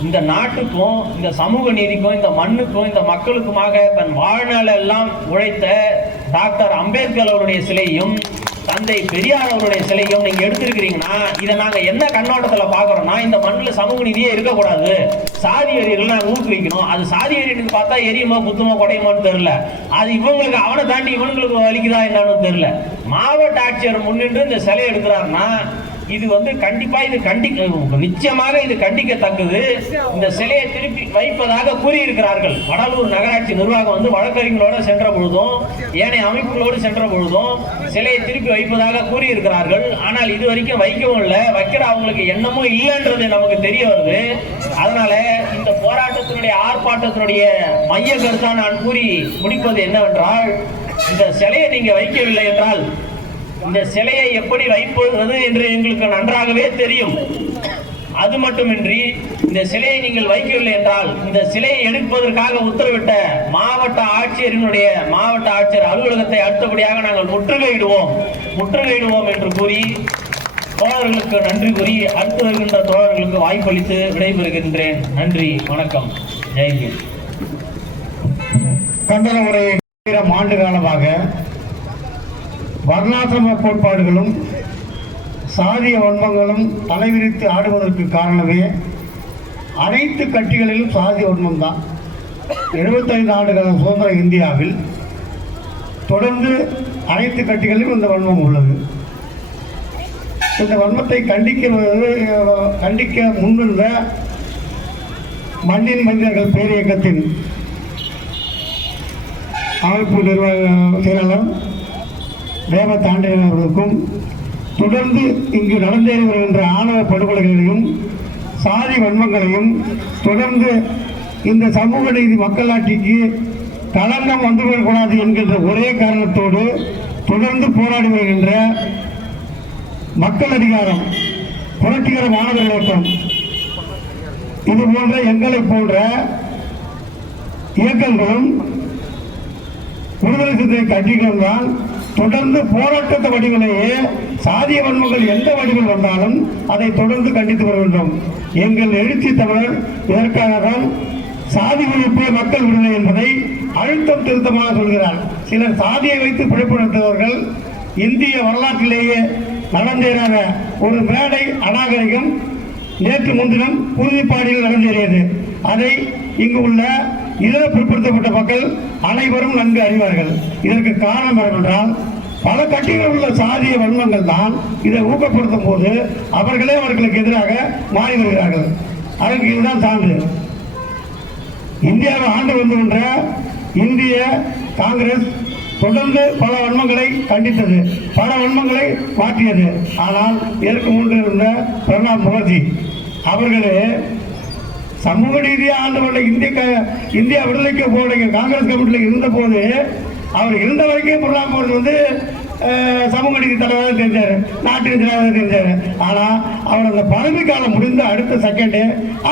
இந்த நாட்டுக்கும் இந்த சமூக நீதிக்கும் இந்த மண்ணுக்கும் இந்த மக்களுக்குமாக தன் வாழ்நாள் எல்லாம் உழைத்த டாக்டர் அம்பேத்கர் அவருடைய சிலையும் தந்தை பெரியார் அவருடைய சிலையும் நீங்க எடுத்திருக்கிறீங்கன்னா, இதை நாங்க என்ன கண்ணோட்டத்துல பாக்குறோம்னா, இந்த மண்ணில் சமூக நீதியே இருக்கக்கூடாது, சாதி வெறியர்கள் நாங்கள் ஊக்குவிக்கணும். அது சாதி வெறியனுக்கு பார்த்தா எரியுமா குத்துமா குடையுமான்னு தெரியல. அது இவங்களுக்கு அவனை தாண்டி இவங்களுக்கு வலிக்குதா என்னன்னு தெரியல. மாவட்ட ஆட்சியர் முன்னின்று இந்த சிலை எடுக்கிறாருன்னா இது கண்டிப்பா இது நிச்சயமாக இது கண்டிக்கத்தக்கது. இந்த சிலையை திருப்பி வைப்பதாக கூறியிருக்கிறார்கள். வடலூர் நகராட்சி நிர்வாகம் வழக்கறிஞர்களோடு சென்ற பொழுதும் ஏனைய அமைப்புகளோடு சென்ற பொழுதும் சிலையை திருப்பி வைப்பதாக கூறியிருக்கிறார்கள். ஆனால் இது வரைக்கும் வைக்கவும் இல்லை, வைக்கிற அவங்களுக்கு எண்ணமும் இல்லைன்றது நமக்கு தெரிய வருது. அதனால இந்த போராட்டத்தினுடைய ஆர்ப்பாட்டத்தினுடைய மைய கருத்தா நான் கூறி முடிப்பது என்னவென்றால், இந்த சிலையை நீங்க வைக்கவில்லை என்றால் இந்த சிலையை எப்படி வைப்பது என்று எங்களுக்கு நன்றாகவே தெரியும். அது மட்டுமின்றி இந்த சிலையை நீங்கள் வைக்கவில்லை என்றால் இந்த சிலையை எடுப்பதற்காக உத்தரவிட்ட மாவட்ட ஆட்சியர் அலுவலகத்தை அடுத்தபடியாக நாங்கள் முற்றுகையிடுவோம் என்று கூறி தோழர்களுக்கு நன்றி கூறி அடுத்து வருகின்ற தோழர்களுக்கு வாய்ப்பளித்து விடைபெறுகின்றேன். நன்றி, வணக்கம், ஜெய்ஹிந்த். கண்டன உரை ஆண்டு காலமாக வர்ணாசிரம கோட்பாடுகளும் சாதிய வன்மங்களும் தலைவிரித்து ஆடுவதற்கு காரணமே அனைத்து கட்சிகளிலும் சாதிய வன்மம் தான். 75 ஆண்டுகால சுதந்திர இந்தியாவில் தொடர்ந்து அனைத்து கட்சிகளிலும் இந்த வன்மம் உள்ளது. இந்த வன்மத்தை கண்டிக்க முன்வந்த மண்ணின் மனிதர்கள் பேரியக்கத்தின் அமைப்பு நிர்வாக செயலாளர் தேவத் ஆண்டவன் அவர்களுக்கும் தொடர்ந்து இங்கு நடந்தேறி வருகின்ற ஆணவ படுகொலைகளையும் சாதி வன்மங்களையும் தொடர்ந்து இந்த சமூக நீதி மக்களாட்சிக்கு களங்கம் வந்துவிடக்கூடாது என்கின்ற ஒரே காரணத்தோடு தொடர்ந்து போராடி வருகின்ற மக்கள் அதிகாரம், புரட்சிகர மாணவர் இயக்கம், இது போன்ற எங்களை போன்ற இயக்கங்களும் விடுதலை சிறுத்தை கட்சிகளும் தான் தொடர்ந்து போராட்டத்தை வடிவிலேயே சாதிய வன்மங்கள் எந்த வடிவில் வந்தாலும் அதை தொடர்ந்து கண்டித்து வருகின்றோம். எங்கள் எழுச்சி தமிழர் இதற்காக தான் சாதி ஒழிப்பு மக்கள் விடுதலை என்பதை அழுத்தம் திருத்தமாக சொல்கிறார். சிலர் சாதியை வைத்து பிழைப்பு நடத்துபவர்கள் இந்திய வரலாற்றிலேயே நடந்தேறாத ஒரு மேடை அநாகரிகம் நேற்று முன்தினம் உறுதிப்பாடியில் நடந்தேறியது. அதை இங்கு உள்ள இதர பிற்படுத்தப்பட்ட மக்கள் அனைவரும் நன்கு அறிவார்கள். இதற்கு காரணம் என்னவென்றால் பல கட்சிகளில் உள்ள சாதிய வன்மங்கள் தான் இதை ஊக்கப்படுத்தும் போது அவர்களுக்கு எதிராக மாறி வருகிறார்கள். அதற்கு இதுதான் சான்று. இந்தியாவை ஆண்டு வருகின்ற இந்திய காங்கிரஸ் தொடர்ந்து பல வன்மங்களை கண்டித்தது, பல வன்மங்களை மாற்றியது. ஆனால் இதற்கு முன்பு இருந்த பிரணாப் முகர்ஜி அவர்களே சமூக ரீதியாக ஆண்டு இந்தியா விடுதலைக்கு போராடிய காங்கிரஸ் கமிட்டியில் இருந்த போது அவர் இருந்த வரைக்கும் பிரணாப் முகர்ஜி வந்து சமூக நீதி தலைவராக தெரிஞ்சார், நாட்டின் தலைவராக தெரிஞ்சார். ஆனால் அவர் அந்த பதவி காலம் முடிந்த அடுத்த செகண்டே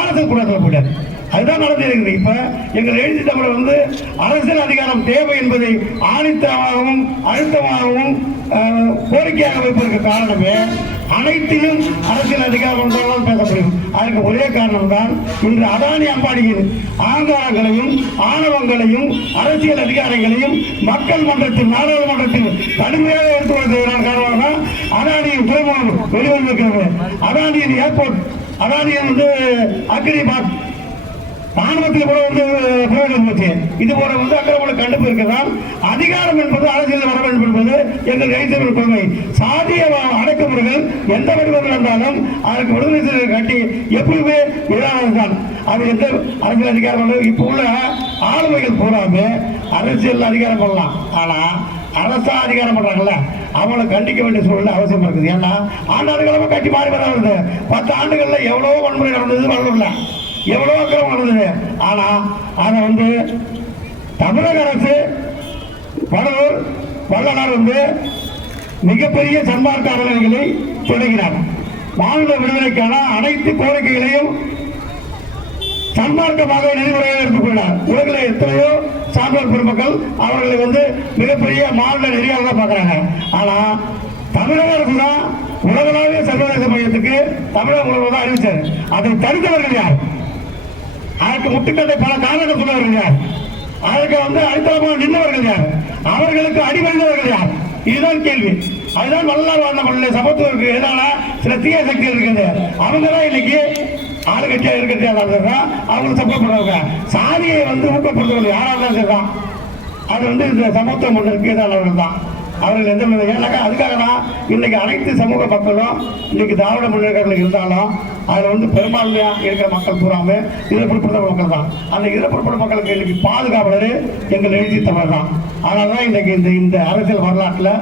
அரசு கூடத்தில் போயிட்டார். அதுதான் நடந்திருக்குது. இப்ப எங்கள் எழுச்சி தமிழர் வந்து அரசியல் அதிகாரம் தேவை என்பதை ஆணித்தரமாகவும் அழுத்தமாகவும் கோரிக்கையாக வைப்பதற்கு காரணமே அனைத்திலும் அரசியல் அதிகாரம் தான் பேச முடியும். அதற்கு ஒரே காரணம் தான் இன்று அதானி அம்பானியின் ஆங்காரங்களையும் ஆணவங்களையும் அரசியல் அதிகாரங்களையும் மக்கள் மன்றத்தில் நாடாளுமன்றத்தில் கடுமையாக எடுத்து வருவதற்கான காரணமாக தான் அதானியின் துறைமுகம் வெளிவந்திருக்கிறது. அதானியின் ஏர்போர்ட், அதானியின் வந்து அக்ரி பார்க் ராணுவத்தில் கூட வந்து பிரயோஜனம் போச்சு. இது போல வந்து அக்கறை கண்டுப்பு இருக்கிறதால் அதிகாரம் என்பது அரசியல் வர வேண்டும் என்பது எங்கள் கைத்தறிவு கொள்கை. சாதிய அடக்குமுறைகள் எந்த வடிவங்கள் இருந்தாலும் அதற்கு விடுதலை கட்டி எப்பவுமே எதிரானதுதான். அது எந்த அரசியல் அதிகாரம் இப்போ உள்ள ஆளுமைகள் பூராமே அரசியல் அதிகாரம் பண்ணலாம். ஆனா அரசா அதிகாரம் பண்றாங்கல்ல அவங்களை கண்டிக்க வேண்டிய சூழ்நிலை அவசியம் இருக்குது. ஏன்னா ஆண்டாண்டுகளமா கட்சி மாறி வர வருது. 10 ஆண்டுகள்ல எவ்வளவோ வன்முறை நடந்தது, வரல எவ்வளோ அக்கிரமம் நடந்தது. ஆனா அதை வந்து தமிழக அரசு வடலூர் வள்ளலார் வந்து மிகப்பெரிய சன்மார்க்க அறநிலைகளை தொடங்கினார். மாநில விடுதலைக்கான அனைத்து கோரிக்கைகளையும் சன்மார்க்கமாக நெறிமுறையாக எடுத்துக்கொண்டார். உலகில் எத்தனையோ சான்றோர் பெருமக்கள் அவர்களை வந்து மிகப்பெரிய மாநில நெறியாளராக பார்க்குறாங்க. ஆனா தமிழக அரசு தான் உலகளாவிய சர்வதேச மையத்துக்கு தமிழக முதல்வர் தான் அறிவித்தார். அதை தடுத்தவர்கள் யார்? அதற்கு முட்டுக்கட்டை பல காரணங்கள் சொன்னவர்கள் யார்? அதற்கு வந்து அடித்தளமாக நின்றவர்கள் யார்? அவர்களுக்கு அடிபணிந்தவர்கள் யார்? இதுதான் கேள்வி. அதுதான் வள்ளலார் வாழ்ந்த மண்ணில் சமத்துவருக்கு எதிரான சில தீய சக்திகள் இருக்குது. அவங்க தான் இன்னைக்கு ஆளுங்கட்சியா இருக்கிறதா அவங்களுக்கு சப்போர்ட் பண்ணுவாங்க. சாதியை வந்து ஊக்கப்படுத்துவது யாராக இருந்தாலும் சரிதான், அது வந்து இந்த சமத்துவ மன்னருக்கு எதிரானவர்கள் தான். அவர்கள் எந்த ஏன்னாக்கா அதுக்காக தான் இன்னைக்கு அனைத்து சமூக மக்களும் இன்னைக்கு திராவிட முன்னேற்றங்கள் இருந்தாலும் அதில் வந்து பெரும்பான்மையாக இருக்கிற மக்கள் பூராமே இதில் பிற்படுத்த மக்கள் தான். அந்த இதில் பிற்படுத்த மக்களுக்கு இன்னைக்கு பாதுகாவலர் எங்கள் எழுச்சி தமிழர் தான். அதனால தான் இன்னைக்கு இந்த அரசியல் வரலாற்றில்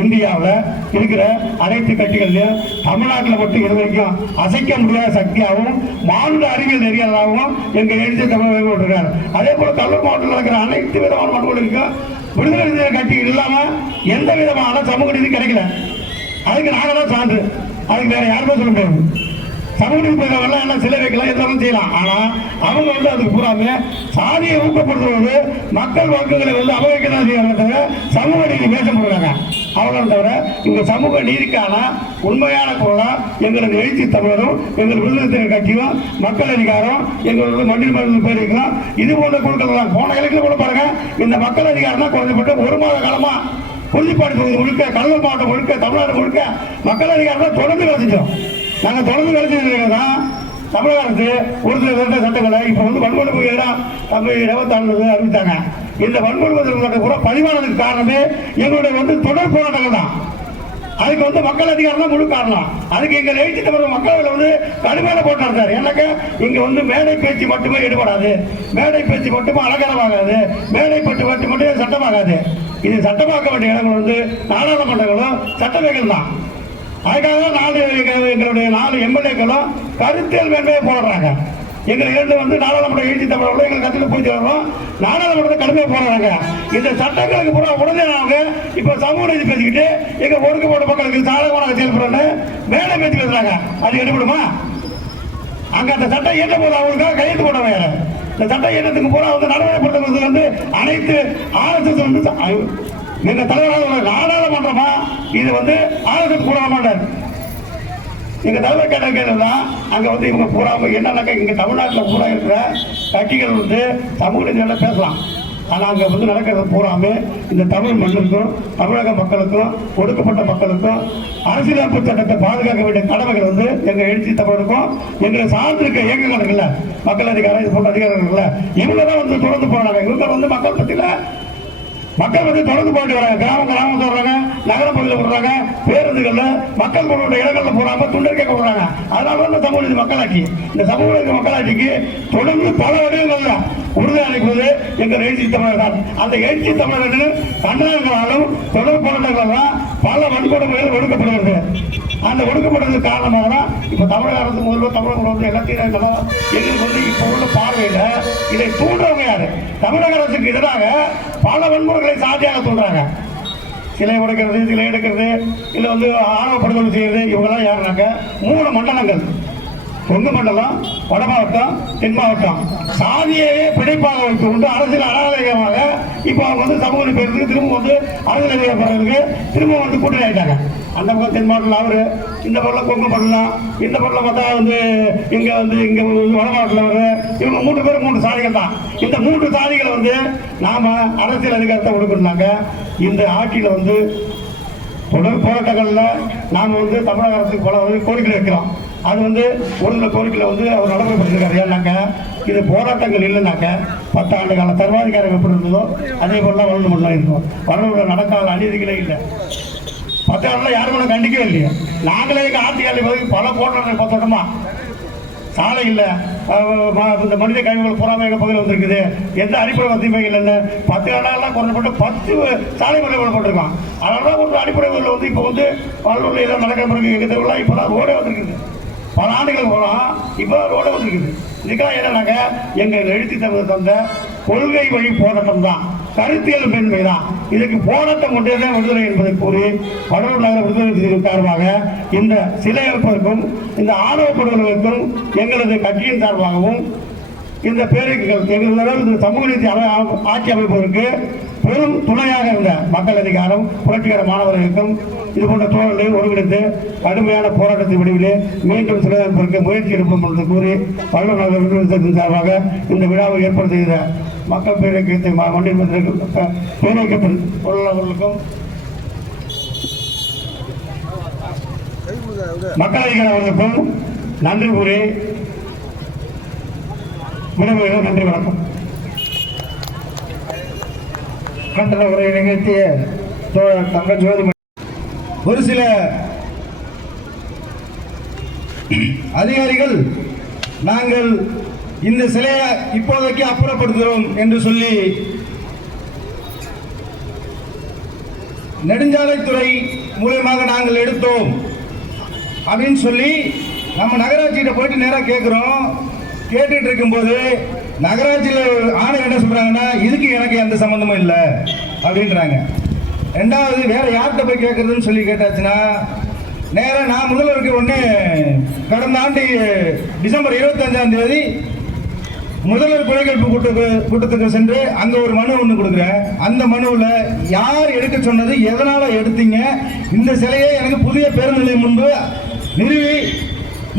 இந்தியாவில் இருக்கிற அனைத்து கட்சிகள்லையும் தமிழ்நாட்டில் மட்டும் இது வரைக்கும் அசைக்க முடியாத சக்தியாகவும் மாநில அறிவியல் நெறியாளராகவும் எங்கள் எழுச்சி தமிழர் விட்டுருக்காரு. அதே போல கல்லூர் மாவட்டத்தில் இருக்கிற அனைத்து விதமான மண்களுக்கும் விடுதலை கட்சி இல்லாம எந்த விதமான சமூக நீதி கிடைக்கல. அதுக்கு நாங்க தான் சான்று, அதுக்கு வேற யாருமே சொல்ல முடியாது. சமூக நீதி பெற்றவர்கள் என்ன சிலை வைக்கலாம், எல்லாம் செய்யலாம். ஆனா அவங்க வந்து அதுக்கு பூராமே சாதியை ஊக்கப்படுத்துவது மக்கள் வாக்குகளை வந்து அபகரிக்கதான் செய்யறாங்க, சமூக நீதி பேச முடியாங்க. அவ்வளவு தவிர இந்த சமூக நீதிக்கான உண்மையான குரலா எங்களது எழுச்சி தமிழரும் எங்கள் விடுதலை கட்சியும் மக்கள் அதிகாரம் எங்களோட மண்ணில் மருந்து பேருக்கிறோம். இது போன்ற குழுக்கள் தான் போன இலக்கில் கூட பாருங்க. இந்த மக்கள் அதிகாரம் தான் குறைஞ்சப்பட்டு 1 மாத காலமா குறிஞ்சிப்பாடி தொகுதி முழுக்க, கடலூர் மாவட்டம் முழுக்க, தமிழ்நாடு முழுக்க மக்கள் அதிகாரம் தான் தொடர்ந்து வேலை செஞ்சோம். நாங்கள் தொடர்ந்து வேலை செஞ்சது தான் தமிழக அரசு ஒரு சில சட்டங்களை இப்போ வந்து வன்கொடுமைக்கு எதிராக 24 அறிவித்தாங்க. இந்த வன்கொடுமை சட்டம் கூட பதிவானதுக்கு காரணமே எங்களுடைய வந்து தொடர் போராட்டங்கள் தான். அதுக்கு வந்து மக்கள் அதிகாரம் தான் முழு காரணம். அதுக்கு எங்கள் எழுச்சி தமிழ் மக்கள் வந்து கடுமையான போட்டார் சார். எனக்கு இங்க வந்து மேடை பேச்சு மட்டுமே ஈடுபடாது, மேடை பேச்சு மட்டுமே அலங்காரமாகாது, மேடை பேச்சு மட்டுமே சட்டமாகாது. இது சட்டமாக்க வேண்டிய இடங்கள் வந்து நாடாளுமன்றங்களும் சட்டவைகள் தான். அதுக்காக எங்களுடைய 4 எம்எல்ஏக்களும் கருத்தியல் மேன்மையை போடுறாங்க. எங்களை 2 வந்து நாடாளுமன்ற எழுச்சி தமிழர்களும் எங்களை கருத்தில் போயிட்டு வரோம். நாடாளுமன்றத்தை கடுமையாக போடுறாங்க. இந்த சட்டங்களுக்கு பூரா உடனேனாங்க இப்ப சமூக நீதி பேசிக்கிட்டு எங்க ஒடுக்கப்பட்ட மக்களுக்கு சாதகமாக செயல்படுறேன்னு மேலே பேசி பேசுறாங்க. அது எடுபடுமா? அங்க அந்த சட்டம் இயற்ற போது அவங்களுக்காக கையெழுத்து போட வேற. இந்த சட்டம் இயற்றத்துக்கு பூரா வந்து நடைமுறைப்படுத்துறது வந்து அனைத்து RSS வந்து எங்க தலைவராக நாடாளுமன்றமா இது வந்து RSS கூட மாட்டார். எங்க தலைவர் கேட்டதான் அங்க வந்து இவங்க பூரா என்னன்னாக்கா இங்க தமிழ்நாட்டில் பூரா இருக்கிற கட்சிகள் வந்து சமூக நீதியோட பேசலாம். ஆனா அங்க வந்து நடக்கிறது பூராமே இந்த தமிழ் மண்ணுக்கும் தமிழக மக்களுக்கும் ஒடுக்கப்பட்ட மக்களுக்கும் அரசியலமைப்பு சட்டத்தை பாதுகாக்க வேண்டிய கடமைகள் வந்து எங்க எழுச்சி தமிழருக்கும் எங்களை சார்ந்திருக்க இயக்கங்கள் இருக்குல்ல, மக்கள் அதிகாரம் இது போன்ற அதிகாரம் இருக்குல்ல, இவங்க தான் வந்து தொடர்ந்து போறாங்க. இவங்க வந்து மக்கள் பத்தியில மக்கள் வந்து தொடர்ந்து போயிட்டு வராங்க. கிராமத்தில் வர்றாங்க, நகர பகுதியில் விடுறாங்க, பேருந்துகள்ல மக்கள் போடுற இடங்கள்ல போறாங்க, துண்டர் கேட்க போறாங்க. அதனால இந்த சமூக நீதி மக்களாட்சி, இந்த சமூக நீதி மக்களாட்சிக்கு தொடர்ந்து பல வடிவங்கள்ல உறுதி அளிப்பது எங்கள் எழுச்சி தமிழர் தான். அந்த எழுச்சி தமிழர்கள் கண்டனங்களாலும் தொடர் போராட்டங்களால் பல வன்கொடுமைகள் ஒடுக்கப்படுகிறது. அந்த ஒடுக்கப்படுறதுக்கு காரணமாக தான் இப்ப தமிழக அரசு முதல்வர் தமிழர்கள் வந்து எல்லாத்தையும் எங்களுக்கு வந்து இப்ப உள்ள பார்வையில இதை தூண்டுறவங்க யாரு? தமிழக அரசுக்கு எதிராக பல வன்முறைகளை சாதியாக தூண்டுறாங்க. சிலை உடைக்கிறது, சிலை எடுக்கிறது, இல்லை வந்து ஆணவ படுகொலை செய்யறது, இவங்கெல்லாம் யாருனாக்க 3 மண்டலங்கள், கொங்கு மண்டலம், வட மாவட்டம், தென் மாவட்டம் சாதியையே பிடிப்பாக வைத்து கொண்டு அரசியல் அனாதரிகமாக இப்போ அவங்க வந்து சமூக பேருக்கு திரும்ப வந்து அரசியல் அதிகாரத்துக்கு திரும்ப வந்து கூட்டணி ஆகிட்டாங்க. அந்த பக்கம் தென் மாவட்டத்தில் அவரு, இந்த பக்கம் கொங்கு மண்டலம், இந்த பக்கம் பார்த்தா வந்து இங்கே வட மாவட்டத்தில் அவரு, இவங்க 3 பேரும் 3 சாதிகள் தான். இந்த 3 சாதிகளை வந்து நாம அரசியல் அதிகாரத்தை கொடுக்கணும்னாங்க இந்த ஆட்சியில் வந்து தொடர் போராட்டங்களில் நாம் வந்து தமிழக அரசுக்கு பல கோரிக்கை வைக்கிறோம். அது வந்து ஒரு சில கோரிக்கையில் வந்து அவர் நடைமுறைப்படுத்திருக்காரு. ஏன்னாக்க இது போராட்டங்கள் இல்லைனாக்க 10 ஆண்டு கால சர்வாதிகாரம் எப்படி இருந்ததோ அதே போலலாம் வளர்ந்து கொண்டு இருக்கும். வளர்ந்து நடக்காத அநீதிகளே இல்லை. 10 ஆண்டுல யாரும் ஒன்றும் கண்டிக்கவே இல்லையா? நாங்களே எங்கள் ஆட்சியாளர் பகுதிக்கு பல போராட்டங்கள் 10 வருடமா சாலை இல்லை, இந்த மனித கழிவுகள் பூராமல் எங்கள் பகுதியில் வந்திருக்குது, எந்த அடிப்படை வசதியும் இல்லைன்னு 10 ஆண்டுகள்லாம் குறைஞ்சப்பட்டு 10 சாலை முறைகள் போட்டிருக்கோம். அதனால தான் ஒரு அடிப்படை வந்து இப்போ வந்து வல்லூரில் ஏதோ நடக்கிற பிறகு எங்கள் தெருவில் இப்போ தான் ரோடே வந்திருக்குது. பல ஆண்டுகள் போகலாம், இப்போ ரோடே வந்திருக்குது. இதுக்கெல்லாம் என்னன்னாக்க எங்கள் எழுச்சி தமிழர் தந்த கொள்கை வழி போராட்டம் தான், கருத்தியல் மேன்மை தான். இதுக்கு போராட்டம் கொண்டே தான் விடுதலை என்பதை கூறி வடலூர் நகர விடுதலை காரணமாக இந்த சிலை எழுப்பதற்கும் இந்த ஆணவ படுகொலைகளுக்கும் எங்களது கட்சியின் சார்பாகவும் இந்த பேரணிகள் எங்களது இந்த சமூக நீதி ஆட்சி அமைப்பதற்கு பெரும் துணையாக இருந்த மக்கள் அதிகாரம் புரட்சிகர மாணவர்களுக்கும் இது போன்ற தோழர்களை ஒருங்கிணைந்து கடுமையான போராட்டத்தின் முடிவிலே மீண்டும் சிலை அமைப்பதற்கு முயற்சி எடுப்போம் என்று கூறி வடலூர் நகர விடுதலை சார்பாக இந்த விழாவை ஏற்பாடு செய்த மக்கள் பேரணியத்தை பேரணிக்கப்பட்ட உள்ளவர்களுக்கும் மக்கள் அதிகாரர்களுக்கும் நன்றி கூறி விடைபெறுகிறேன். நன்றி, வணக்கம். கண்டன உரை நிகழ்த்திய தோழர் தங்க ஜோதிமணி. ஒரு சில அதிகாரிகள் நாங்கள் இந்த சிலையை இப்போதைக்கு அப்புறப்படுத்துகிறோம் என்று சொல்லி நெடுஞ்சாலைத்துறை மூலமாக நாங்கள் எடுத்தோம் அப்படின்னு சொல்லி நம்ம நகராட்சியிட்ட போயிட்டு நேராக கேட்குறோம். கேட்டுட்டு இருக்கும்போது நகராட்சியில் ஆணை என்ன சொல்றாங்கன்னா, இதுக்கு எனக்கு எந்த சம்பந்தமும் இல்லை அப்படின்றாங்க. ரெண்டாவது வேற யார்கிட்ட போய் கேட்கறதுன்னு சொல்லி கேட்டாச்சுன்னா, நேராக நான் முதல்வருக்கு ஒன்று கடந்த ஆண்டு டிசம்பர் 25ஆம் தேதி முதல்வர் குறைகேட்பு கூட்டத்துக்கு சென்று அங்கே ஒரு மனு ஒன்று கொடுக்குறேன். அந்த மனுவில் யார் எடுக்க சொன்னது, எதனால எடுத்தீங்க, இந்த சிலையை எனக்கு புதிய பேருந்து நிலையம் முன்பு நிறுவி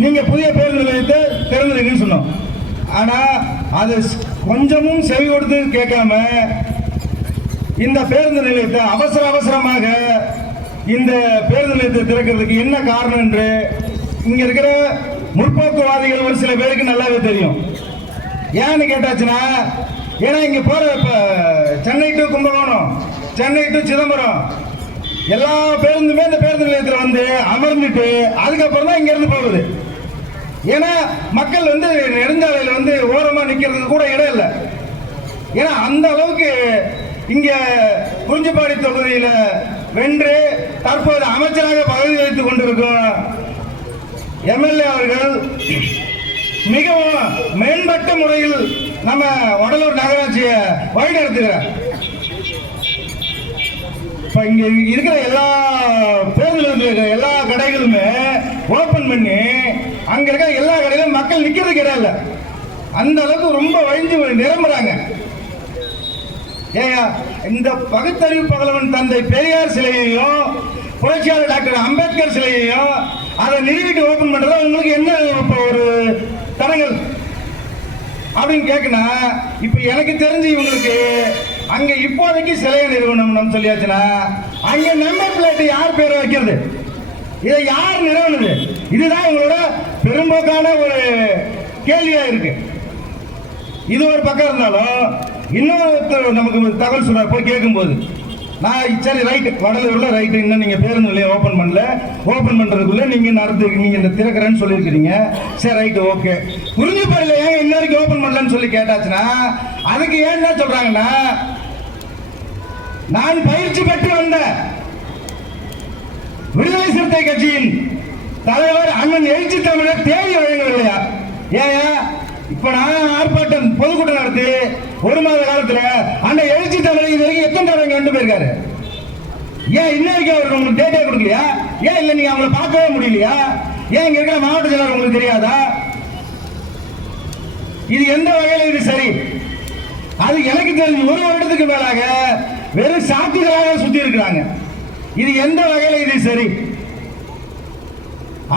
நீங்கள் புதிய பேருந்து நிலையத்தை திறந்துருக்குன்னு சொன்னோம். ஆனால் அது கொஞ்சமும் செவி கொடுத்து கேட்காம இந்த பேருந்து நிலையத்தை அவசரமாக இந்த பேருந்து நிலையத்தை திறக்கிறதுக்கு என்ன காரணம் என்று இங்கே இருக்கிற முற்போக்குவாதிகள் ஒரு சில பேருக்கு நல்லாவே தெரியும். ஏன்னு கேட்டாச்சுன்னா, ஏன்னா இங்கே போகிற இப்போ சென்னை டு கும்பகோணம், சென்னை டு சிதம்பரம் எல்லா பேருந்துமே இந்த பேருந்து நிலையத்தில் வந்து அமர்ந்துட்டு அதுக்கப்புறம் தான் இங்கேருந்து போகுது. ஏன்னா மக்கள் வந்து நெடுஞ்சாலையில் வந்து ஓரமாக நிற்கிறதுக்கு கூட இடம் இல்லை. ஏன்னா அந்த அளவுக்கு இங்கே குறிஞ்சிப்பாடி தொகுதியில் வென்று தற்போது அமைச்சராக பதவி வைத்துக் கொண்டிருக்கும் எம்எல்ஏ அவர்கள் மிகவும் மேம்பட்ட முறையில் நம்ம வடலூர் நகராட்சியை வழிநடத்துகிறார். இப்ப இங்க இருக்கிற எல்லா பேருந்துல இருக்கிற எல்லா கடைகளுமே ஓபன் பண்ணி அங்க இருக்கிற எல்லா கடையிலும் மக்கள் நிக்கிறதுக்கு இடம் இல்லை. அந்த அளவுக்கு ரொம்ப வழிஞ்சு நிரம்புறாங்க. ஏயா இந்த பகுத்தறிவு பகலவன் தந்தை பெரியார் சிலையையும் புரட்சியாளர் டாக்டர் அம்பேத்கர் சிலையையும் அதை நிறுவிட்டு ஓபன் பண்றதா உங்களுக்கு என்ன இப்போ ஒரு தடங்கள் அப்படின்னு கேட்கனா, இப்ப எனக்கு தெரிஞ்சு இவங்களுக்கு அங்க இப்போதைக்கு சிலைய நிறுவனம் சொல்லியாச்சுன்னா அங்க நம்பர் பிளேட் யார் பேரை வைக்கிறது, இதை யார் நிறுவனது, இதுதான் இவங்களோட பெரும்போக்கான ஒரு கேள்வியா இருக்கு. இது ஒரு பக்கம் இருந்தாலும் இன்னொருத்தர் நமக்கு தகவல் சொன்னார் போய் கேட்கும்போது, நான் சரி ரைட்டு வடலூர்ல ரைட்டு, இன்னும் நீங்க பேருந்து நிலையம் ஓபன் பண்ணல, ஓபன் பண்றதுக்குள்ள நீங்க நீங்க இந்த திறக்கிறேன்னு சொல்லியிருக்கிறீங்க. சரி ரைட்டு ஓகே, புரிஞ்சு பாருல ஏன் இன்ன வரைக்கும் ஓபன் பண்ணலன்னு சொல்லி கேட்டாச்சுன்னா அதுக்கு ஏன் என்ன சொல்றாங்கன்னா, நான் பயிற்சி பெற்று வந்த விடுதலை சிறுத்தை கட்சியின் தலைவர் அண்ணன் எழுச்சி தமிழர் தேதி வழங்கவில்லையா? ஏன் இப்ப நான் ஆர்ப்பாட்டம் பொதுக்கூட்டம் நடத்தி 1 மாத காலத்துல அந்த எழுச்சி தமிழர் இது வரைக்கும் எத்தனை தடவை கண்டு போயிருக்காரு? ஏன் இன்ன வரைக்கும் அவருக்கு உங்களுக்கு டேட்டா கொடுக்கலையா? ஏன் இல்ல நீங்க அவங்களை பார்க்கவே முடியலையா? ஏன் இங்க இருக்கிற மாவட்ட செயலர் உங்களுக்கு தெரியாதா? இது எந்த வகையில் இது சரி? அது எனக்கு தெரிஞ்சு 1 வருடத்துக்கு மேலாக வெறும் சாட்சிகளாக சுத்தி இருக்கிறாங்க. இது எந்த வகையில் இது சரி?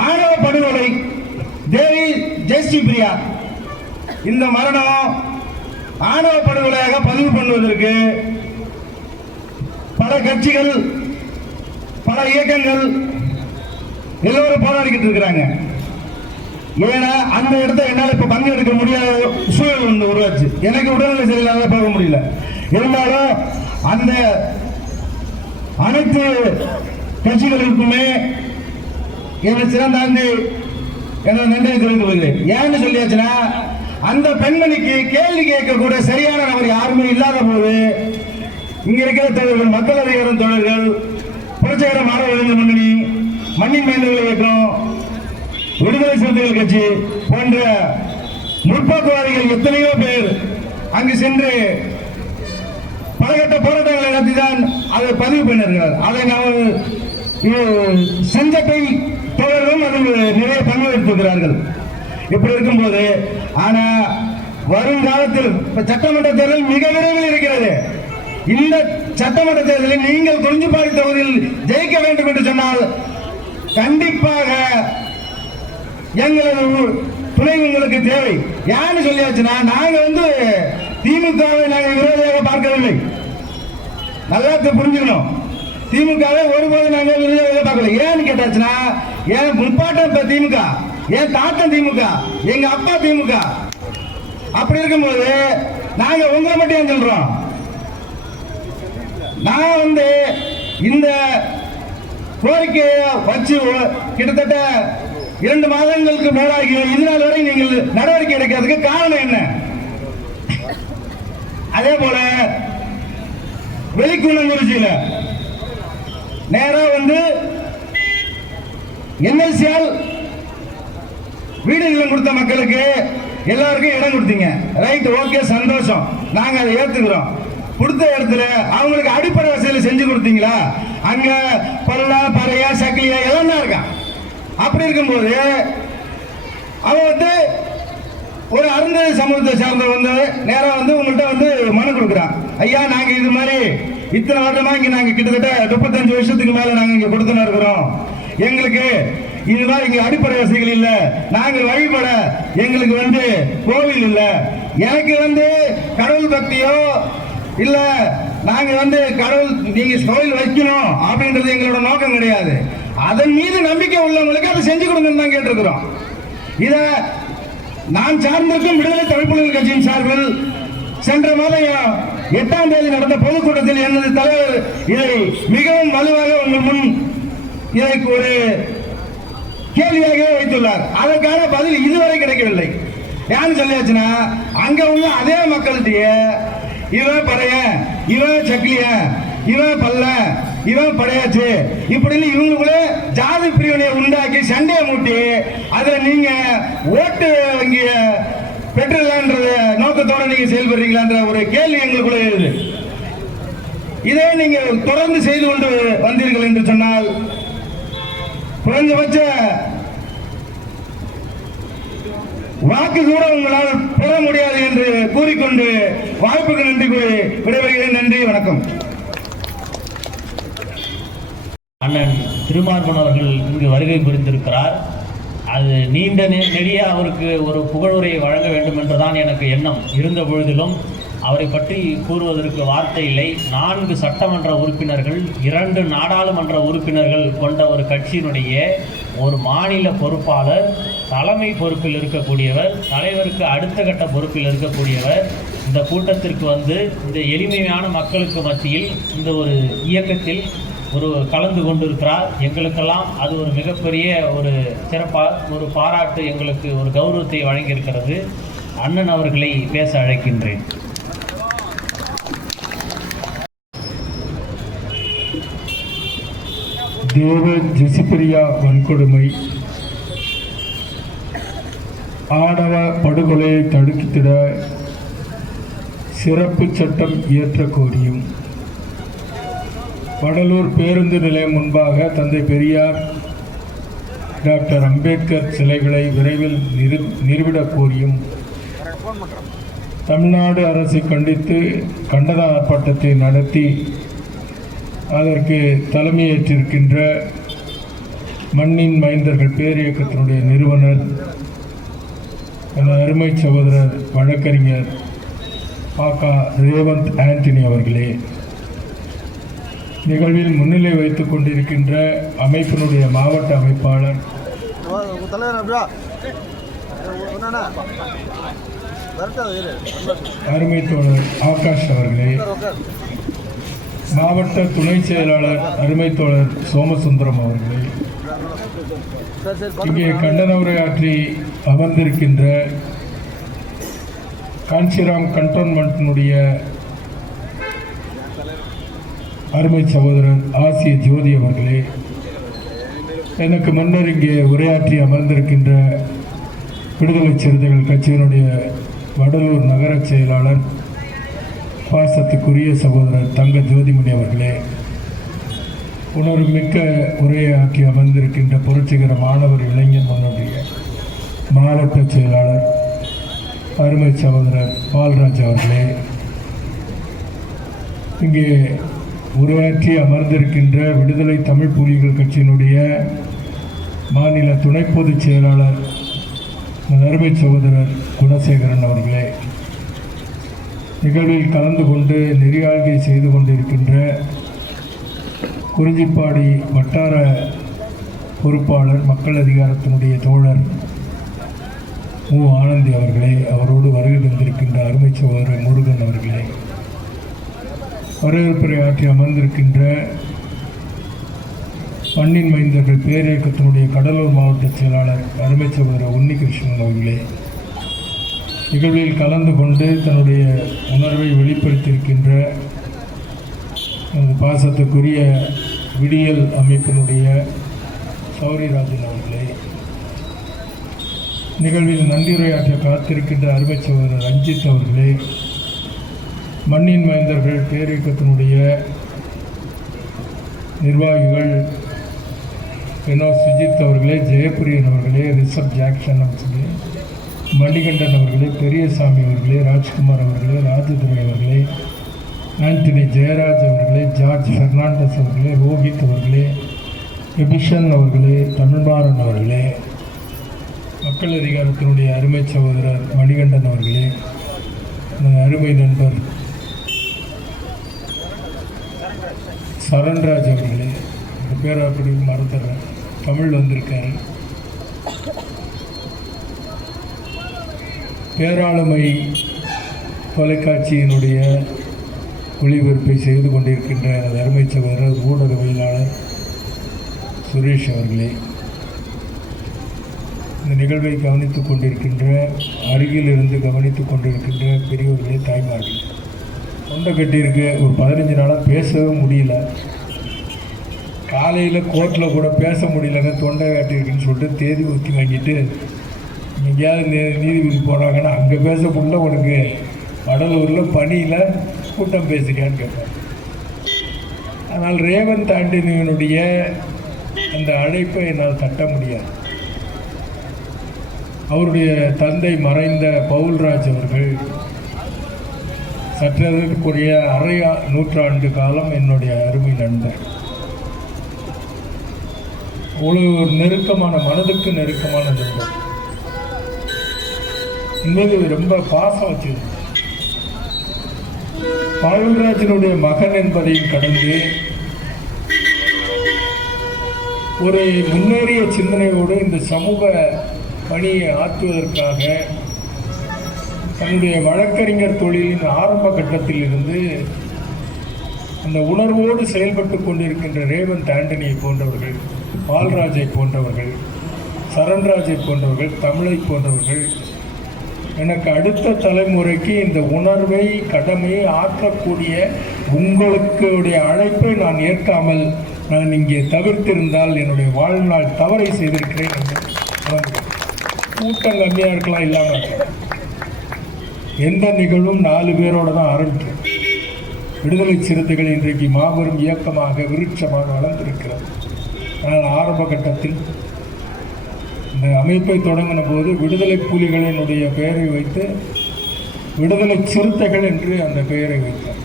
ஆணவ படுகொலை தேவி ஜெயஸ்ரீ பிரியா இந்த மரணம் ஆணவ படுகொலையாக பதிவு பண்ணுவதற்கு பல கட்சிகள், பல இயக்கங்கள் எல்லோரும் போராடிக்கிட்டு இருக்கிறாங்க. ஏன்னா அந்த இடத்த என்னால் இப்ப பங்கெடுக்க முடியாத சூழல் ஒன்று உருவாச்சு. எனக்கு உடல்நிலை சரியில்லாத போக முடியல. இருந்தாலும் அந்த அனைத்து கட்சிகளுக்குமே என்ன சிறந்தாண்டு என்ன நன்றி தெரிவித்துக் கொள்கிறேன். ஏன்னு சொல்லியாச்சுன்னா, அந்த பெண்மணிக்கு கேள்வி கேட்க கூட சரியான நபர் யாருமே இல்லாத போது இங்க இருக்கிற தலைவர்கள், மக்கள் அதிகாரம் தோழர்கள், புரட்சிகர மாணவ இளைஞர் முன்னணி, மண்ணின் மைந்தர்கள் இயக்கம், விடுதலை சிறுத்தைகள் கட்சி போன்ற முற்போக்குவாதிகள் எத்தனையோ பேர் அங்கு சென்று பலகட்ட போராட்டங்களை நடத்திதான் அதை பதிவு பண்ணிருக்கிறார். அதை நாம் செஞ்சப்பை தோழர்களும் அதில் நிறைய பங்கு எடுத்திருக்கிறார்கள். இப்படி இருக்கும்போது ஆனா வருங்காலத்தில் சட்டமன்ற தேர்தல் மிக விரைவில் இருக்கிறது. இந்த சட்டமன்ற தேர்தலில் நீங்கள் குறிஞ்சிப்பாடி தொகுதியில் ஜெயிக்க வேண்டும் என்று சொன்னால் கண்டிப்பாக எங்களது துணை உங்களுக்கு தேவை. யாருன்னு சொல்லியாச்சுன்னா, நாங்க திமுகவை நாங்கள் விரோதியாக பார்க்கவில்லை. நல்லா புரிஞ்சுக்கணும். திமுகவை ஒருபோது நாங்கள் விரோதியாக பார்க்கல. ஏன்னு கேட்டாச்சுன்னா, என் முப்பாட்டம் திமுக, என் தாத்தன் திமுக, எங்க அப்பா திமுக. அப்படி இருக்கும்போது நாங்க உங்களை மட்டும் ஏன் சொல்றோம்? நான் இந்த கோரிக்கையை வச்சு கிட்டத்தட்ட 2 மாதங்களுக்கு மேலாகி இதனால் வரை நீங்கள் நடவடிக்கை எடுக்கிறதுக்கு காரணம் என்ன? அதே போல வெளிக்குளங்குறிச்சியில நேரா என்எல்சியால் வீடு இல்லம் கொடுத்த மக்களுக்கு எல்லாருக்கும் இடம் கொடுத்தீங்க. ரைட், ஓகே, சந்தோஷம். நாங்க அதை ஏத்துக்கிறோம். கொடுத்த இடத்துல அவங்களுக்கு அடிப்படை வசதியில் செஞ்சு கொடுத்தீங்களா? அங்க பல்லா, பறையா, சக்கிலியா எல்லாம் தான் இருக்கான். அப்படி இருக்கும்போது அவன் ஒரு அருந்ததி சமூகத்தை சார்ந்த நேரா உங்கள்கிட்ட மனு கொடுக்குறான். ஐயா, நாங்க இது மாதிரி இத்தனை வருடமா இங்க நாங்க கிட்டத்தட்ட 35 வருஷத்துக்கு மேல நாங்க இங்க கொடுத்துன்னு இருக்கிறோம். எங்களுக்கு இது மாதிரி இங்க அடிப்படை வசதிகள் இல்ல, நாங்கள் வழிபட எங்களுக்கு கோவில் இல்ல, எனக்கு கடவுள் பக்தியோ இல்ல, நாங்க கடவுள் நீங்க கோவில் வைக்கணும் அப்படின்றது எங்களோட நோக்கம் கிடையாது. அதன் மீது நம்பிக்கை உள்ளவங்களுக்கு அதை செஞ்சு கொடுங்கன்னு தான் கேட்டிருக்கிறோம். இத நான் சார்ந்திருக்கும் விடுதலை தமிழ் கட்சியின் சார்பில் சென்ற மாதம் 8ஆம் தேதி நடந்த பொதுக்கூட்டத்தில் எனது தலைவர் இதை மிகவும் வலுவாக உங்கள் முன் இதை ஒரு கேள்வியாக வைத்துள்ளார். அதற்கான பதில் இதுவரை கிடைக்கவில்லை. ஏன்னு சொல்லியாச்சுன்னா, அங்க உள்ள அதே மக்கள்கிட்ட இவன் படைய, இவன் சக்கிலிய, இவன் பல்ல, இவன் படையாச்சு இப்படின்னு இவங்களுக்குள்ள ஜாதி பிரிவினையை உண்டாக்கி சண்டையை மூட்டி அதுல நீங்க ஓட்டு வங்கிய பெற்றுலான்ற நோக்கத்தோட நீங்க செயல்படுறீங்களான்ற ஒரு கேள்வி எங்களுக்குள்ள எழுது. இதை நீங்க தொடர்ந்து செய்து கொண்டு வந்தீர்கள் என்று சொன்னால் குறைந்தபட்ச வாக்கு கூட உங்களால் பெற முடியாது என்று கூறிக்கொண்டு வாய்ப்புக்கு நன்றி கூறி விடைபெறுகிறேன். நன்றி, வணக்கம். அண்ணன் திருமார்பன் அவர்கள் இங்கு வருகை புரிந்திருக்கிறார். அது நீண்ட நெடிய அவருக்கு ஒரு புகழுரை வழங்க வேண்டும் என்றுதான் எனக்கு எண்ணம் இருந்த பொழுதிலும் அவரை பற்றி கூறுவதற்கு வார்த்தை இல்லை. 4 சட்டமன்ற உறுப்பினர்கள், 2 நாடாளுமன்ற உறுப்பினர்கள் கொண்ட ஒரு கட்சியினுடைய ஒரு மாநில பொறுப்பாளர், தலைமை பொறுப்பில் இருக்கக்கூடியவர், தலைவருக்கு அடுத்த கட்ட பொறுப்பில் இருக்கக்கூடியவர் இந்த கூட்டத்திற்கு வந்து இந்த எளிமையான மக்களுக்கு மத்தியில் இந்த ஒரு இயக்கத்தில் கலந்து கொண்டிருக்கிறார். எங்களுக்கெல்லாம் அது ஒரு மிகப்பெரிய ஒரு ஒரு பாராட்டு, எங்களுக்கு ஒரு கௌரவத்தை வழங்கியிருக்கிறது. அண்ணன் அவர்களை பேச அழைக்கின்றேன். தேவ ஜெசிபிரியா வன்கொடுமை, ஆணவ படுகொலையை தடுத்திட சிறப்பு சட்டம் இயற்ற கோரியும் வடலூர் பேருந்து நிலையம் முன்பாக தந்தை பெரியார், டாக்டர் அம்பேத்கர் சிலைகளை விரைவில் நிறுவிடக் கோரியும் தமிழ்நாடு அரசை கண்டித்து கண்டன ஆர்ப்பாட்டத்தை நடத்தி அதற்கு தலைமையேற்றிருக்கின்ற மண்ணின் மைந்தர்கள் பேரியக்கத்தினுடைய நிறுவனர் எனது அருமை சகோதரர் வழக்கறிஞர் பாக்கா ரேவந்த் ஆண்டனி அவர்களே, நிகழ்வில் முன்னிலை வைத்துக் கொண்டிருக்கின்ற அமைப்பினுடைய மாவட்ட அமைப்பாளர் அருமை தோழர் ஆகாஷ் அவர்களே, மாவட்ட துணை செயலாளர் அருமை தோழர் சோமசுந்தரம் அவர்களே, இங்கே கண்டன உரையாற்றி அமர்ந்திருக்கின்ற காஞ்சிராம் கண்டோன்மெண்ட்டினுடைய அருமை சகோதரர் ஆசிய ஜோதி அவர்களே, எனக்கு முன்னர் இங்கே உரையாற்றி அமர்ந்திருக்கின்ற விடுதலை சிறுத்தைகள் கட்சியினுடைய வடலூர் நகர செயலாளர் பாசத்துக்குரிய சகோதரர் தங்க ஜோதிமணி அவர்களே, உணர்வுமிக்க உரையாற்றி அமர்ந்திருக்கின்ற புரட்சிகர மாணவர் இளைஞர் முன்னுடைய மாவட்ட செயலாளர் அருமை சகோதரர் பால்ராஜ் அவர்களே, இங்கே உரையாற்றி அமர்ந்திருக்கின்ற விடுதலை தமிழ் புலிகள் கட்சியினுடைய மாநில துணை பொதுச் செயலாளர் அருமை சகோதரர் குணசேகரன் அவர்களே, நிகழ்வில் கலந்து கொண்டு நெறியாழ்கை செய்து கொண்டிருக்கின்ற குறிஞ்சிப்பாடி வட்டார பொறுப்பாளர் மக்கள் அதிகாரத்தினுடைய தோழர் மு ஆனந்தி அவர்களே, அவரோடு வருகை தந்திருக்கின்ற அருமை சகோதரர் முருகன் அவர்களே, வரவேற்புரை ஆற்றி அமர்ந்திருக்கின்ற மண்ணின் மைந்தர்கள் பேரியக்கத்தினுடைய கடலூர் மாவட்ட செயலாளர் அருமை சகோதரர் உன்னிகிருஷ்ணன் அவர்களே, நிகழ்வில் கலந்து கொண்டு தன்னுடைய உணர்வை வெளிப்படுத்தியிருக்கின்ற பாசத்துக்குரிய விடியல் அமைப்பினுடைய சௌரிராஜன் அவர்களே, நிகழ்வில் நன்றியுரையாற்ற காத்திருக்கின்ற அருமை சகோதரர் ரஞ்சித் அவர்களே, மண்ணின் மைந்தர்கள் பேரியக்கத்தினுடைய நிர்வாகிகள் வினோத் சுஜித் அவர்களே, ஜெயபிரியன் அவர்களே, ரிஷப் ஜாக்சன் அவர்களே, மணிகண்டன் அவர்களே, பெரியசாமி அவர்களே, ராஜ்குமார் அவர்களே, ராஜதுரை அவர்களே, ஆண்டனி ஜெயராஜ் அவர்களே, ஜார்ஜ் பெர்னாண்டஸ் அவர்களே, ரோஹித் அவர்களே, எபிஷன் அவர்களே, தமிழ்மாறன் அவர்களே, மக்கள் அதிகாரத்தினுடைய அருமை சகோதரர் மணிகண்டன் அவர்களே, அருமை நண்பர் சரண்ராஜ் அவர்களே, இந்த பேரை அப்படி மறந்துடுறேன், தமிழ் வந்திருக்காரு, பேராளுமை தொலைக்காட்சியினுடைய ஒளிபரப்பை செய்து கொண்டிருக்கின்ற அருமை சகோதரர் ஊடகவியலாளர் சுரேஷ் அவர்களே, இந்த நிகழ்வை கவனித்துக் கொண்டிருக்கின்ற அருகில் இருந்து கவனித்துக் கொண்டிருக்கின்ற பெரியவர்களே, தாய்மார்களே, தொண்டை கட்டியிருக்கு, ஒரு 15 நாளாக பேசவே முடியல, காலையில் கோர்ட்டில் கூட பேச முடியலங்க, தொண்டை கட்டியிருக்குன்னு சொல்லிட்டு தேதி ஒத்தி வாங்கிட்டு எங்கேயாவது நீதிபதி போனாங்கன்னா அங்கே பேச முடியல, உனக்கு வடலூரில் பணியில் கூட்டம் பேசுறியான்னு கேட்பார். ஆனால் ரேவந்த் ஆண்டனியினுடைய அந்த அழைப்பை என்னால் தட்ட முடியாது. அவருடைய தந்தை மறைந்த பவுல்ராஜ் அவர்கள் சற்றதற்குரிய அரை நூற்றாண்டு காலம் என்னுடைய அருமை நண்பர். அவ்வளோ நெருக்கமான, மனதுக்கு நெருக்கமான நண்பர். மீது ரொம்ப பாசம் வச்சிருந்தேன். பவுல்ராஜனுடைய மகன் என்பதையும் கடந்து ஒரு முன்னேறிய சிந்தனையோடு இந்த சமூக பணியை ஆற்றுவதற்காக தன்னுடைய வழக்கறிஞர் தொழிலின் ஆரம்ப கட்டத்தில் இருந்து அந்த உணர்வோடு செயல்பட்டு கொண்டிருக்கின்ற ரேவந்த் ஆண்டனியை போன்றவர்கள், பால்ராஜை போன்றவர்கள், சரண்ராஜை போன்றவர்கள், தமிழை போன்றவர்கள் எனக்கு அடுத்த தலைமுறைக்கு இந்த உணர்வை கடமையை ஆற்றக்கூடிய உங்களுடைய அழைப்பை நான் ஏற்காமல் நான் இங்கே தவிர்த்திருந்தால் என்னுடைய வாழ்நாள் தவறை செய்திருக்கிறேன் என்று உணர்கிறேன். கூட்டம் கம்மியாக இருக்கலாம், இல்லாமல் இருக்கலாம். எந்த நிகழ்வும் 4 பேரோடு தான் ஆரம்பிக்கும். விடுதலை சிறுத்தைகள் இன்றைக்கு மாபெரும் இயக்கமாக விருட்சமாக வளர்ந்திருக்கிறது. ஆனால் ஆரம்ப கட்டத்தில் இந்த அமைப்பை தொடங்கின போது விடுதலை புலிகளினுடைய பெயரை வைத்து விடுதலை சிறுத்தைகள் என்று அந்த பெயரை வைத்தார்.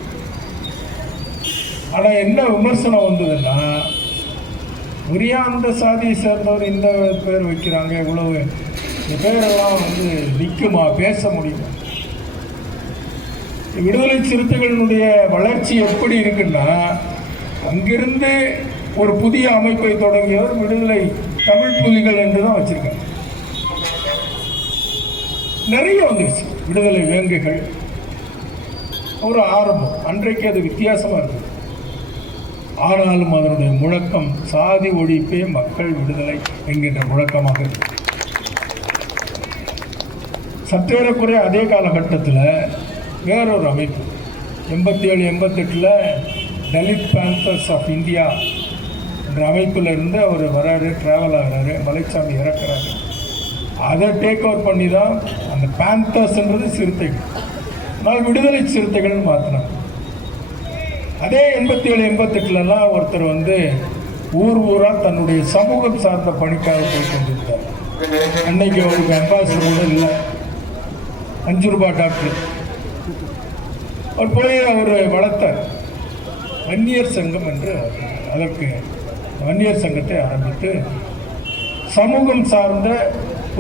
ஆனால் என்ன விமர்சனம் வந்ததுன்னா, உரியா அந்த சாதியை சேர்ந்தவர் இந்த பேர் வைக்கிறாங்க, இவ்வளவு இந்த பேரெல்லாம் நிற்குமா, பேச முடியுமா? விடுதலை சிறுத்தைகளினுடைய வளர்ச்சி எப்படி இருக்குன்னா, அங்கிருந்து ஒரு புதிய அமைப்பை தொடங்கியவர் விடுதலை தமிழ் புலிகள் என்று தான் வச்சிருக்காங்க. நிறைய வந்துருச்சு விடுதலை வேங்கைகள். ஒரு ஆரம்பம் அன்றைக்கு அது வித்தியாசமாக இருக்குது. ஆனாலும் அதனுடைய முழக்கம் சாதி ஒழிப்பே மக்கள் விடுதலை என்கின்ற முழக்கமாக இருக்கு. சற்றேறக்குறைய அதே காலகட்டத்தில் வேறொரு அமைப்பு 87-88 தலித் பேந்தர்ஸ் ஆஃப் இந்தியா என்ற அமைப்பில் இருந்து அவர் வராரு, ட்ராவல் ஆகிறாரு, மலைச்சாமி இறக்குறாரு. அதை டேக் ஓவர் பண்ணி தான் அந்த பேந்தர்ஸ்ன்றது சிறுத்தைகள், ஆனால் விடுதலை சிறுத்தைகள்னு மாற்றினாங்க. அதே 87-88 ஒருத்தர் ஊர் ஊராக தன்னுடைய சமூகம் சார்ந்த பணிக்காக போய் கொண்டிருந்தார். அன்னைக்கு அவருக்கு அம்பாசிடர் கூட இல்லை, 5 ரூபாய் டாக்டர். அவர் போய் அவர் வளர்த்தார் வன்னியர் சங்கம் என்று. அதற்கு வன்னியர் சங்கத்தை ஆரம்பித்து சமூகம் சார்ந்த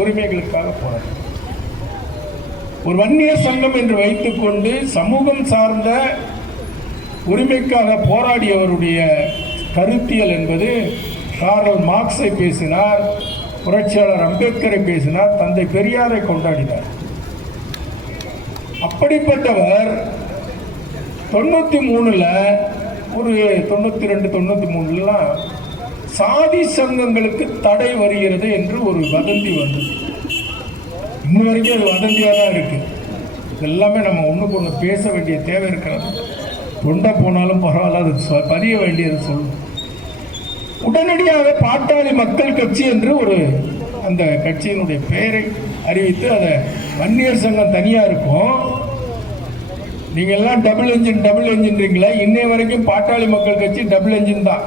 உரிமைகளுக்காக போனார். ஒரு வன்னியர் சங்கம் என்று வைத்துக்கொண்டு சமூகம் சார்ந்த உரிமைக்காக போராடியவருடைய கருத்தியல் என்பது கார்ல் மார்க்ஸை பேசினார், புரட்சியாளர் அம்பேத்கரை பேசினார், தந்தை பெரியாரை கொண்டாடினார். அப்படிப்பட்டவர் 93 ஒரு 92-93 சாதி சங்கங்களுக்கு தடை வருகிறது என்று ஒரு வதந்தி வந்தது. இன்னும் வரைக்கும் அது வதந்தியாக தான் இருக்கு. எல்லாமே நம்ம ஒன்றுக்கு ஒன்று பேச வேண்டிய தேவை இருக்கிறது. தொண்டை போனாலும் பரவாயில்ல, அது பதிய வேண்டியது சொல்லணும். உடனடியாக பாட்டாளி மக்கள் கட்சி என்று ஒரு அந்த கட்சியினுடைய பெயரை அறிவித்து அதை வன்னியர் சங்கம் தனியாக இருக்கும். நீங்கள் எல்லாம் டபுள் என்ஜின்றீங்களா? இன்னைய வரைக்கும் பாட்டாளி மக்கள் கட்சி டபுள் என்ஜின் தான்.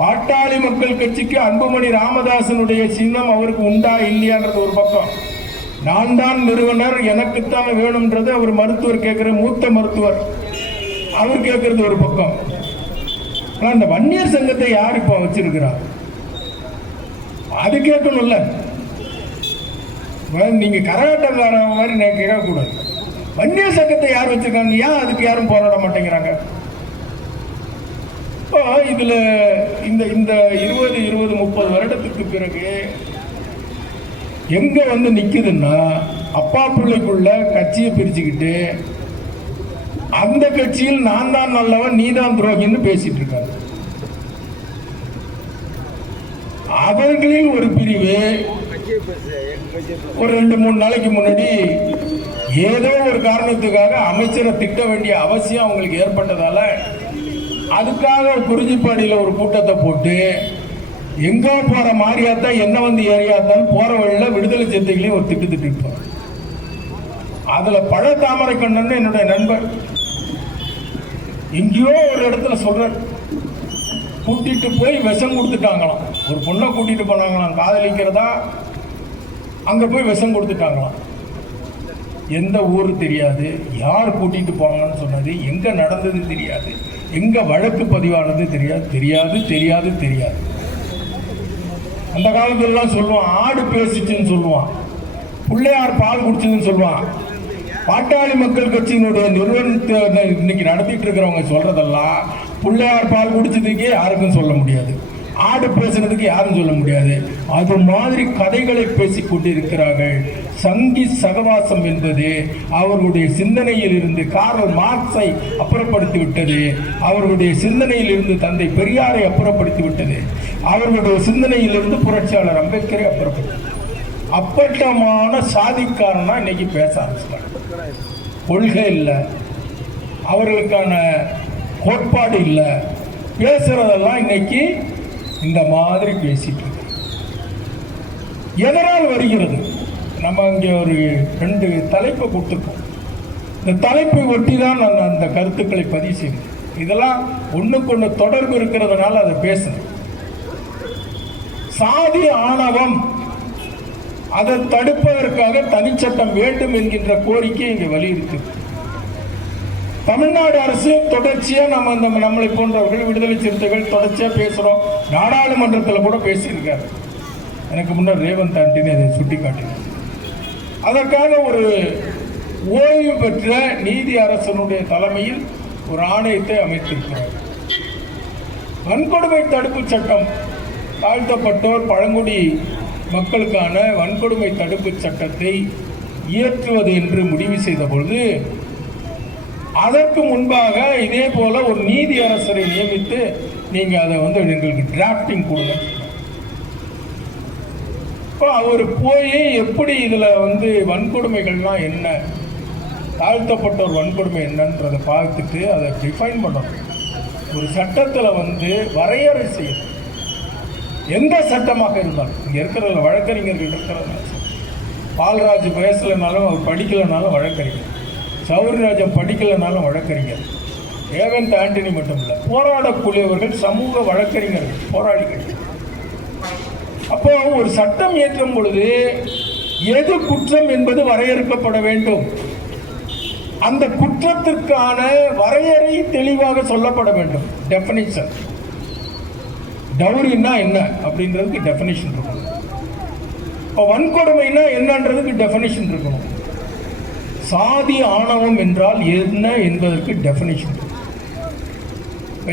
பாட்டாளி மக்கள் கட்சிக்கு அன்புமணி ராமதாசனுடைய சின்னம் அவருக்கு உண்டா இல்லையான்றது ஒரு பக்கம். நான் தான் நிறுவனர், எனக்குத்தான் வேணும்ன்றது அவர் மருத்துவர் கேட்குற, மூத்த மருத்துவர் அவர் கேட்கறது ஒரு பக்கம். ஆனால் அந்த வன்னியர் சங்கத்தை யார் இப்போ வச்சிருக்கிறார்? அது கேட்கணும்ல. நீங்க கரகாட்டக்கார மாதிரி நான் கேட்கக்கூடாது. வன்னியர் சங்கத்தை யார் வச்சிருக்காங்க? ஏன் அதுக்கு யாரும் போராட மாட்டேங்கிறாங்க? இப்போ இதுல இந்த 20-30 வருடத்துக்கு பிறகு எங்க நிக்குதுன்னா, அப்பா பிள்ளைக்குள்ள கட்சியை பிரிச்சுக்கிட்டு அந்த கட்சியில் நான் தான் நல்லவன் நீ தான் துரோகின்னு பேசிட்டு இருக்காங்க. அவர்களில் ஒரு பிரிவு ஒரு 2-3 நாளைக்கு முன்னாடி ஏதோ ஒரு காரணத்துக்காக அமைச்சரை திட்ட வேண்டிய அவசியம் அவங்களுக்கு ஏற்பட்டதால அதுக்காக குறிஞ்சிப்பாடியில் ஒரு கூட்டத்தை போட்டு எங்க போற மாரியாத்தா என்ன ஏரியாத்தான் போற வழியில விடுதலை சிறுத்தைகளையும் ஒரு திட்டுப்பார். அதுல பழ தாமரை கண்ணன் என்னுடைய நண்பர் எங்கேயோ ஒரு இடத்துல சொல்ற, கூட்டிட்டு போய் விஷம் கொடுத்துட்டாங்களாம். ஒரு பொண்ணை கூட்டிட்டு போனாங்களாம், காதலிக்கிறதா, அங்க போய் விஷம் கொடுத்துட்டாங்களாம். எந்த ஊரு தெரியாது, யார் கூட்டிட்டு போனாங்கன்னு சொன்னது, எங்க நடந்தது தெரியாது, எங்க வழக்கு பதிவானது தெரியாது. அந்த காலத்துலலாம் சொல்லுவான், ஆடு பேசிச்சுன்னு சொல்லுவான், பிள்ளையார் பால் குடிச்சதுன்னு சொல்லுவான். பாட்டாளி மக்கள் கட்சியினுடைய நிறுவனத்தை இன்னைக்கு நடத்திட்டு இருக்கிறவங்க சொல்றதெல்லாம் பிள்ளையார் பால் குடிச்சதுக்கே யாருக்கும் சொல்ல முடியாது, ஆடு பேசுறதுக்கு யாரும் சொல்ல முடியாது. அது மாதிரி கதைகளை பேசிக் கொண்டிருக்கிறார்கள். சங்கி சகவாசம் என்பது அவர்களுடைய சிந்தனையில் இருந்து கார்ல் மார்க்ஸை அப்புறப்படுத்தி விட்டது. அவர்களுடைய சிந்தனையில் இருந்து தந்தை பெரியாரை அப்புறப்படுத்தி விட்டது. அவர்களுடைய சிந்தனையில் இருந்து புரட்சியாளர் அம்பேத்கரை அப்புறப்படுத்தி, அப்பட்டமான சாதிக்காரனா இன்னைக்கு பேச ஆரம்பிச்சிட்டாங்க. கொள்கை இல்லை, அவர்களுக்கான கோட்பாடு இல்லை, பேசுறதெல்லாம் இன்னைக்கு இந்த மாதிரி பேசிட்டு இருக்கு. எதனால் வருகிறது? நம்ம இங்கே ஒரு 2 தலைப்பை கொடுத்துருக்கோம். இந்த தலைப்பை ஒட்டி தான் நான் அந்த கருத்துக்களை பதிவு செய்யணும். இதெல்லாம் ஒண்ணுக்கு ஒண்ணு தொடர்பு இருக்கிறதுனால அதை பேசணும். சாதி ஆணவம், அதை தடுப்பதற்காக தனிச்சட்டம் வேண்டும் என்கின்ற கோரிக்கை இங்கே வலியுறுத்து. தமிழ்நாடு அரசு தொடர்ச்சியா நம்மளை போன்றவர்கள் விடுதலை சிறுத்தைகள் தொடர்ச்சியா பேசுறோம். நாடாளுமன்றத்தில் கூட பேசியிருக்காரு. எனக்கு முன்னர் ரேவந்த் ஆண்டனி அதை சுட்டி காட்டினார். அதற்காக ஒரு ஓய்வு பெற்ற நீதி அரசனுடைய தலைமையில் ஒரு ஆணையத்தை அமைத்திருக்கிறார். வன்கொடுமை தடுப்பு சட்டம், தாழ்த்தப்பட்டோர் பழங்குடி மக்களுக்கான வன்கொடுமை தடுப்பு சட்டத்தை இயற்றுவது என்று முடிவு செய்த பொழுது, அதற்கு முன்பாக இதே போல ஒரு நீதி அரசரை நியமித்து நீங்க அதை எங்களுக்கு டிராப்டிங் கொடுங்க. இப்போ அவர் போய் எப்படி இதுல வன்கொடுமைகள்லாம் என்ன, தாழ்த்தப்பட்டோர் வன்கொடுமை என்னன்றதை பார்த்துட்டு அதை டிஃபைன் பண்ணணும். ஒரு சட்டத்தில் வரையறை செய்யணும். எந்த சட்டமாக இருந்தாலும், இங்க இருக்கிற வழக்கறிஞர்கள் இருக்கிறது, பால்ராஜ் பேசலைனாலும் அவர் படிக்கலைனாலும் வழக்கறிஞர், சௌரிராஜன் படிக்கலைனாலும் வழக்கறிஞர், ரேவந்த் ஆண்டனி மட்டும் இல்லை, போராடக்கூடியவர்கள் சமூக வழக்கறிஞர்கள், போராளிகள். அப்போ ஒரு சட்டம் இயற்றும் பொழுது எது குற்றம் என்பது வரையறுக்கப்பட வேண்டும். அந்த குற்றத்திற்கான வரையறை தெளிவாக சொல்லப்பட வேண்டும். டெஃபினிஷன், டவுரின்னா என்ன அப்படின்றதுக்கு டெஃபினிஷன் இருக்கணும். இப்போ வன்கொடுமைனா என்னன்றதுக்கு டெஃபினிஷன் இருக்கணும். சாதி ஆணவம் என்றால் என்ன என்பதற்கு டெஃபினிஷன்.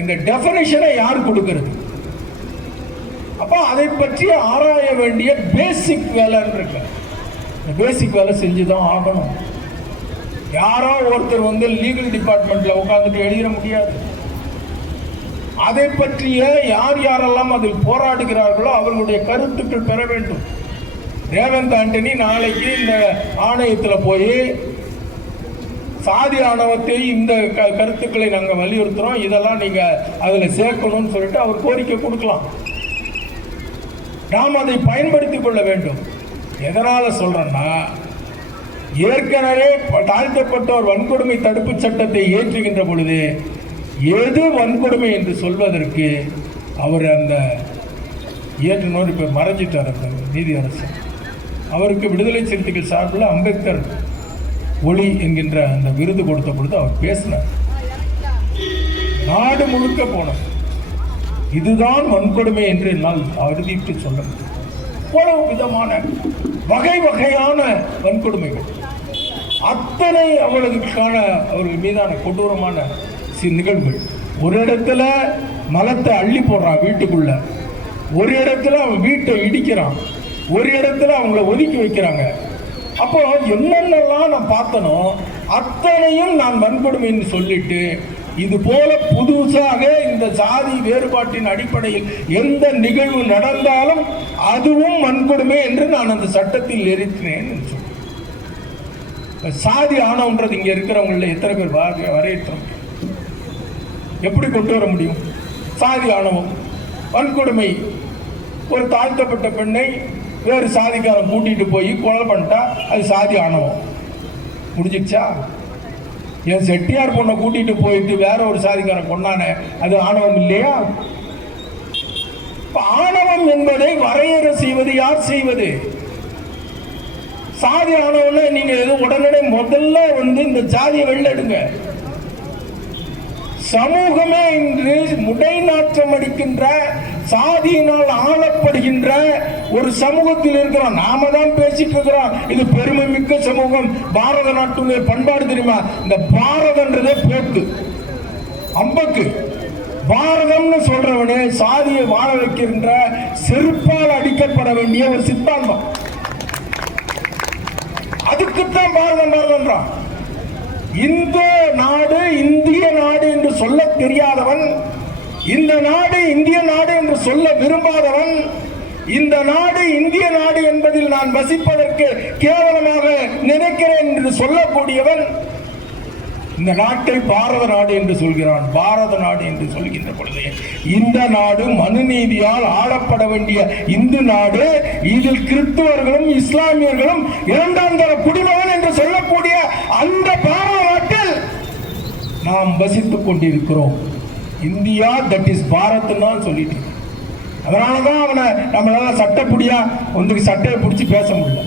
இந்த டெஃபினிஷனை யார் கொடுக்கிறது? அப்போ அதை பற்றி ஆராய வேண்டிய பேசிக் வேலைன்னு இருக்கு. இந்த பேசிக் வேலை செஞ்சுதான் ஆகணும். யாரோ ஒருத்தர் லீகல் டிபார்ட்மெண்ட்ல உட்கார்ந்துட்டு எழுதிட முடியாது. அதை பற்றிய யார் யாரெல்லாம் அதில் போராடுகிறார்களோ அவர்களுடைய கருத்துக்கள் பெற வேண்டும். ரேவந்த் ஆண்டனி நாளைக்கு இந்த ஆணையத்தில் போய் சாதி ஆணவத்தை இந்த கருத்துக்களை நாங்கள் வலியுறுத்துறோம், இதெல்லாம் நீங்க அதில் சேர்க்கணும்னு சொல்லிட்டு அவர் கோரிக்கை கொடுக்கலாம். நாம் அதை பயன்படுத்திக் கொள்ள வேண்டும். எதனால சொல்றேன்னா, ஏற்கனவே தாழ்த்தப்பட்டோர் வன்கொடுமை தடுப்பு சட்டத்தை ஏற்றுகின்ற பொழுது எது வன்கொடுமை என்று சொல்வதற்கு அவர் அந்த இயற்றுனர் இப்ப மறைஞ்சிட்டார். அந்த நீதி அரசு அவருக்கு விடுதலை சிறுத்தைகள் சார்பில் அம்பேத்கர் ஒளி என்கின்ற அந்த விருது கொடுத்த பொழுது அவர் பேசினார். நாடு முழுக்க போனார். இதுதான் வன்கொடுமை என்று என்னால் அறுதிட்டு சொல்ல முடியும். இவ்வளவு விதமான வகை வகையான வன்கொடுமைகள், அத்தனை அவர்களுக்கான அவர்கள் மீதான கொடூரமான நிகழ்வுகள். ஒரு இடத்துல மலத்தை அள்ளி போடுறான் வீட்டுக்குள்ள, ஒரு இடத்துல அவன் வீட்டை இடிக்கிறான், ஒரு இடத்துல அவங்கள ஒதுக்கி வைக்கிறாங்க. அப்போ என்னென்னலாம் நான் பார்த்தனோ அத்தனையும் நான் வன்கொடுமைன்னு சொல்லிட்டு, இது போல புதுசாக இந்த சாதி வேறுபாட்டின் அடிப்படையில் எந்த நிகழ்வு நடந்தாலும் அதுவும் வன்கொடுமை என்று நான் அந்த சட்டத்தில் நிறுத்தினேன். சாதி ஆணவன்றது இங்க இருக்கிறவங்கள எத்தனை பேர் வரையறுத்தோம்? எப்படி கொண்டு வர முடியும்? சாதி ஆணவம், வன்கொடுமை. ஒரு தாழ்த்தப்பட்ட பெண்ணை வேறு சாதிக்காரன் கூட்டிட்டு போய் கொலை பண்ணிட்டா அது சாதி ஆணவம். முடிஞ்சிடுச்சா? என் செட்டியார் பொண்ணை கூட்டிட்டு போயிட்டு வேற ஒரு சாதிக்காரன் கொண்டானே, அது ஆணவம் இல்லையா? ஆணவம் என்பதை வரையறை செய்வது யார் செய்வது? சாதி ஆணவம்னா நீங்க உடனே முதல்ல இந்த சாதியை வெளில எடுங்க. சமூகமே இன்று முடை நாற்றம் அடிக்கின்ற சாதியினால் ஆளப்படுகின்ற ஒரு சமூகத்தில் இருக்கிறோம். நாம தான் பேசிட்டு இருக்கிறோம் இது பெருமை மிக்க சமூகம், பாரத நாட்டுடைய பண்பாடு தெரியுமா? இந்த பாரதன்றதே போக்கு அம்பக்கு. பாரதம்னு சொல்றவனே சாதியை வாழ வைக்கின்ற செருப்பால் அடிக்கப்பட வேண்டிய ஒரு சித்தாந்தம். அதுக்குத்தான் பாரதம் பாரதம்ன்றான். இந்து நாடு இந்திய நாடு என்று சொல்ல தெரியாதவன், இந்த நாடு இந்திய நாடு என்று சொல்ல விரும்பாதவன், இந்த நாடு இந்திய நாடு என்பதில் நான் வசிப்பதற்கு கேவலமாக நினைக்கிறேன் என்று சொல்லக்கூடியவன் இந்த நாட்டை பாரத நாடு என்று சொல்கிறான். பாரத நாடு என்று சொல்கின்ற பொழுது இந்த நாடு மனுநீதியால் ஆளப்பட வேண்டிய இந்து நாடு, இதில் கிறிஸ்துவர்களும் இஸ்லாமியர்களும் இரண்டாம் தர குடிமகன் என்று சொல்லக்கூடிய அந்த பாரத நாட்டில் நாம் வசித்துக் கொண்டிருக்கிறோம். இந்தியா தட் இஸ் பாரத் தான் சொல்லிட்டு, அதனாலதான் அவனை நம்மளால சட்டப்படியா வந்து சட்டையை பிடிச்சி பேச முடியல.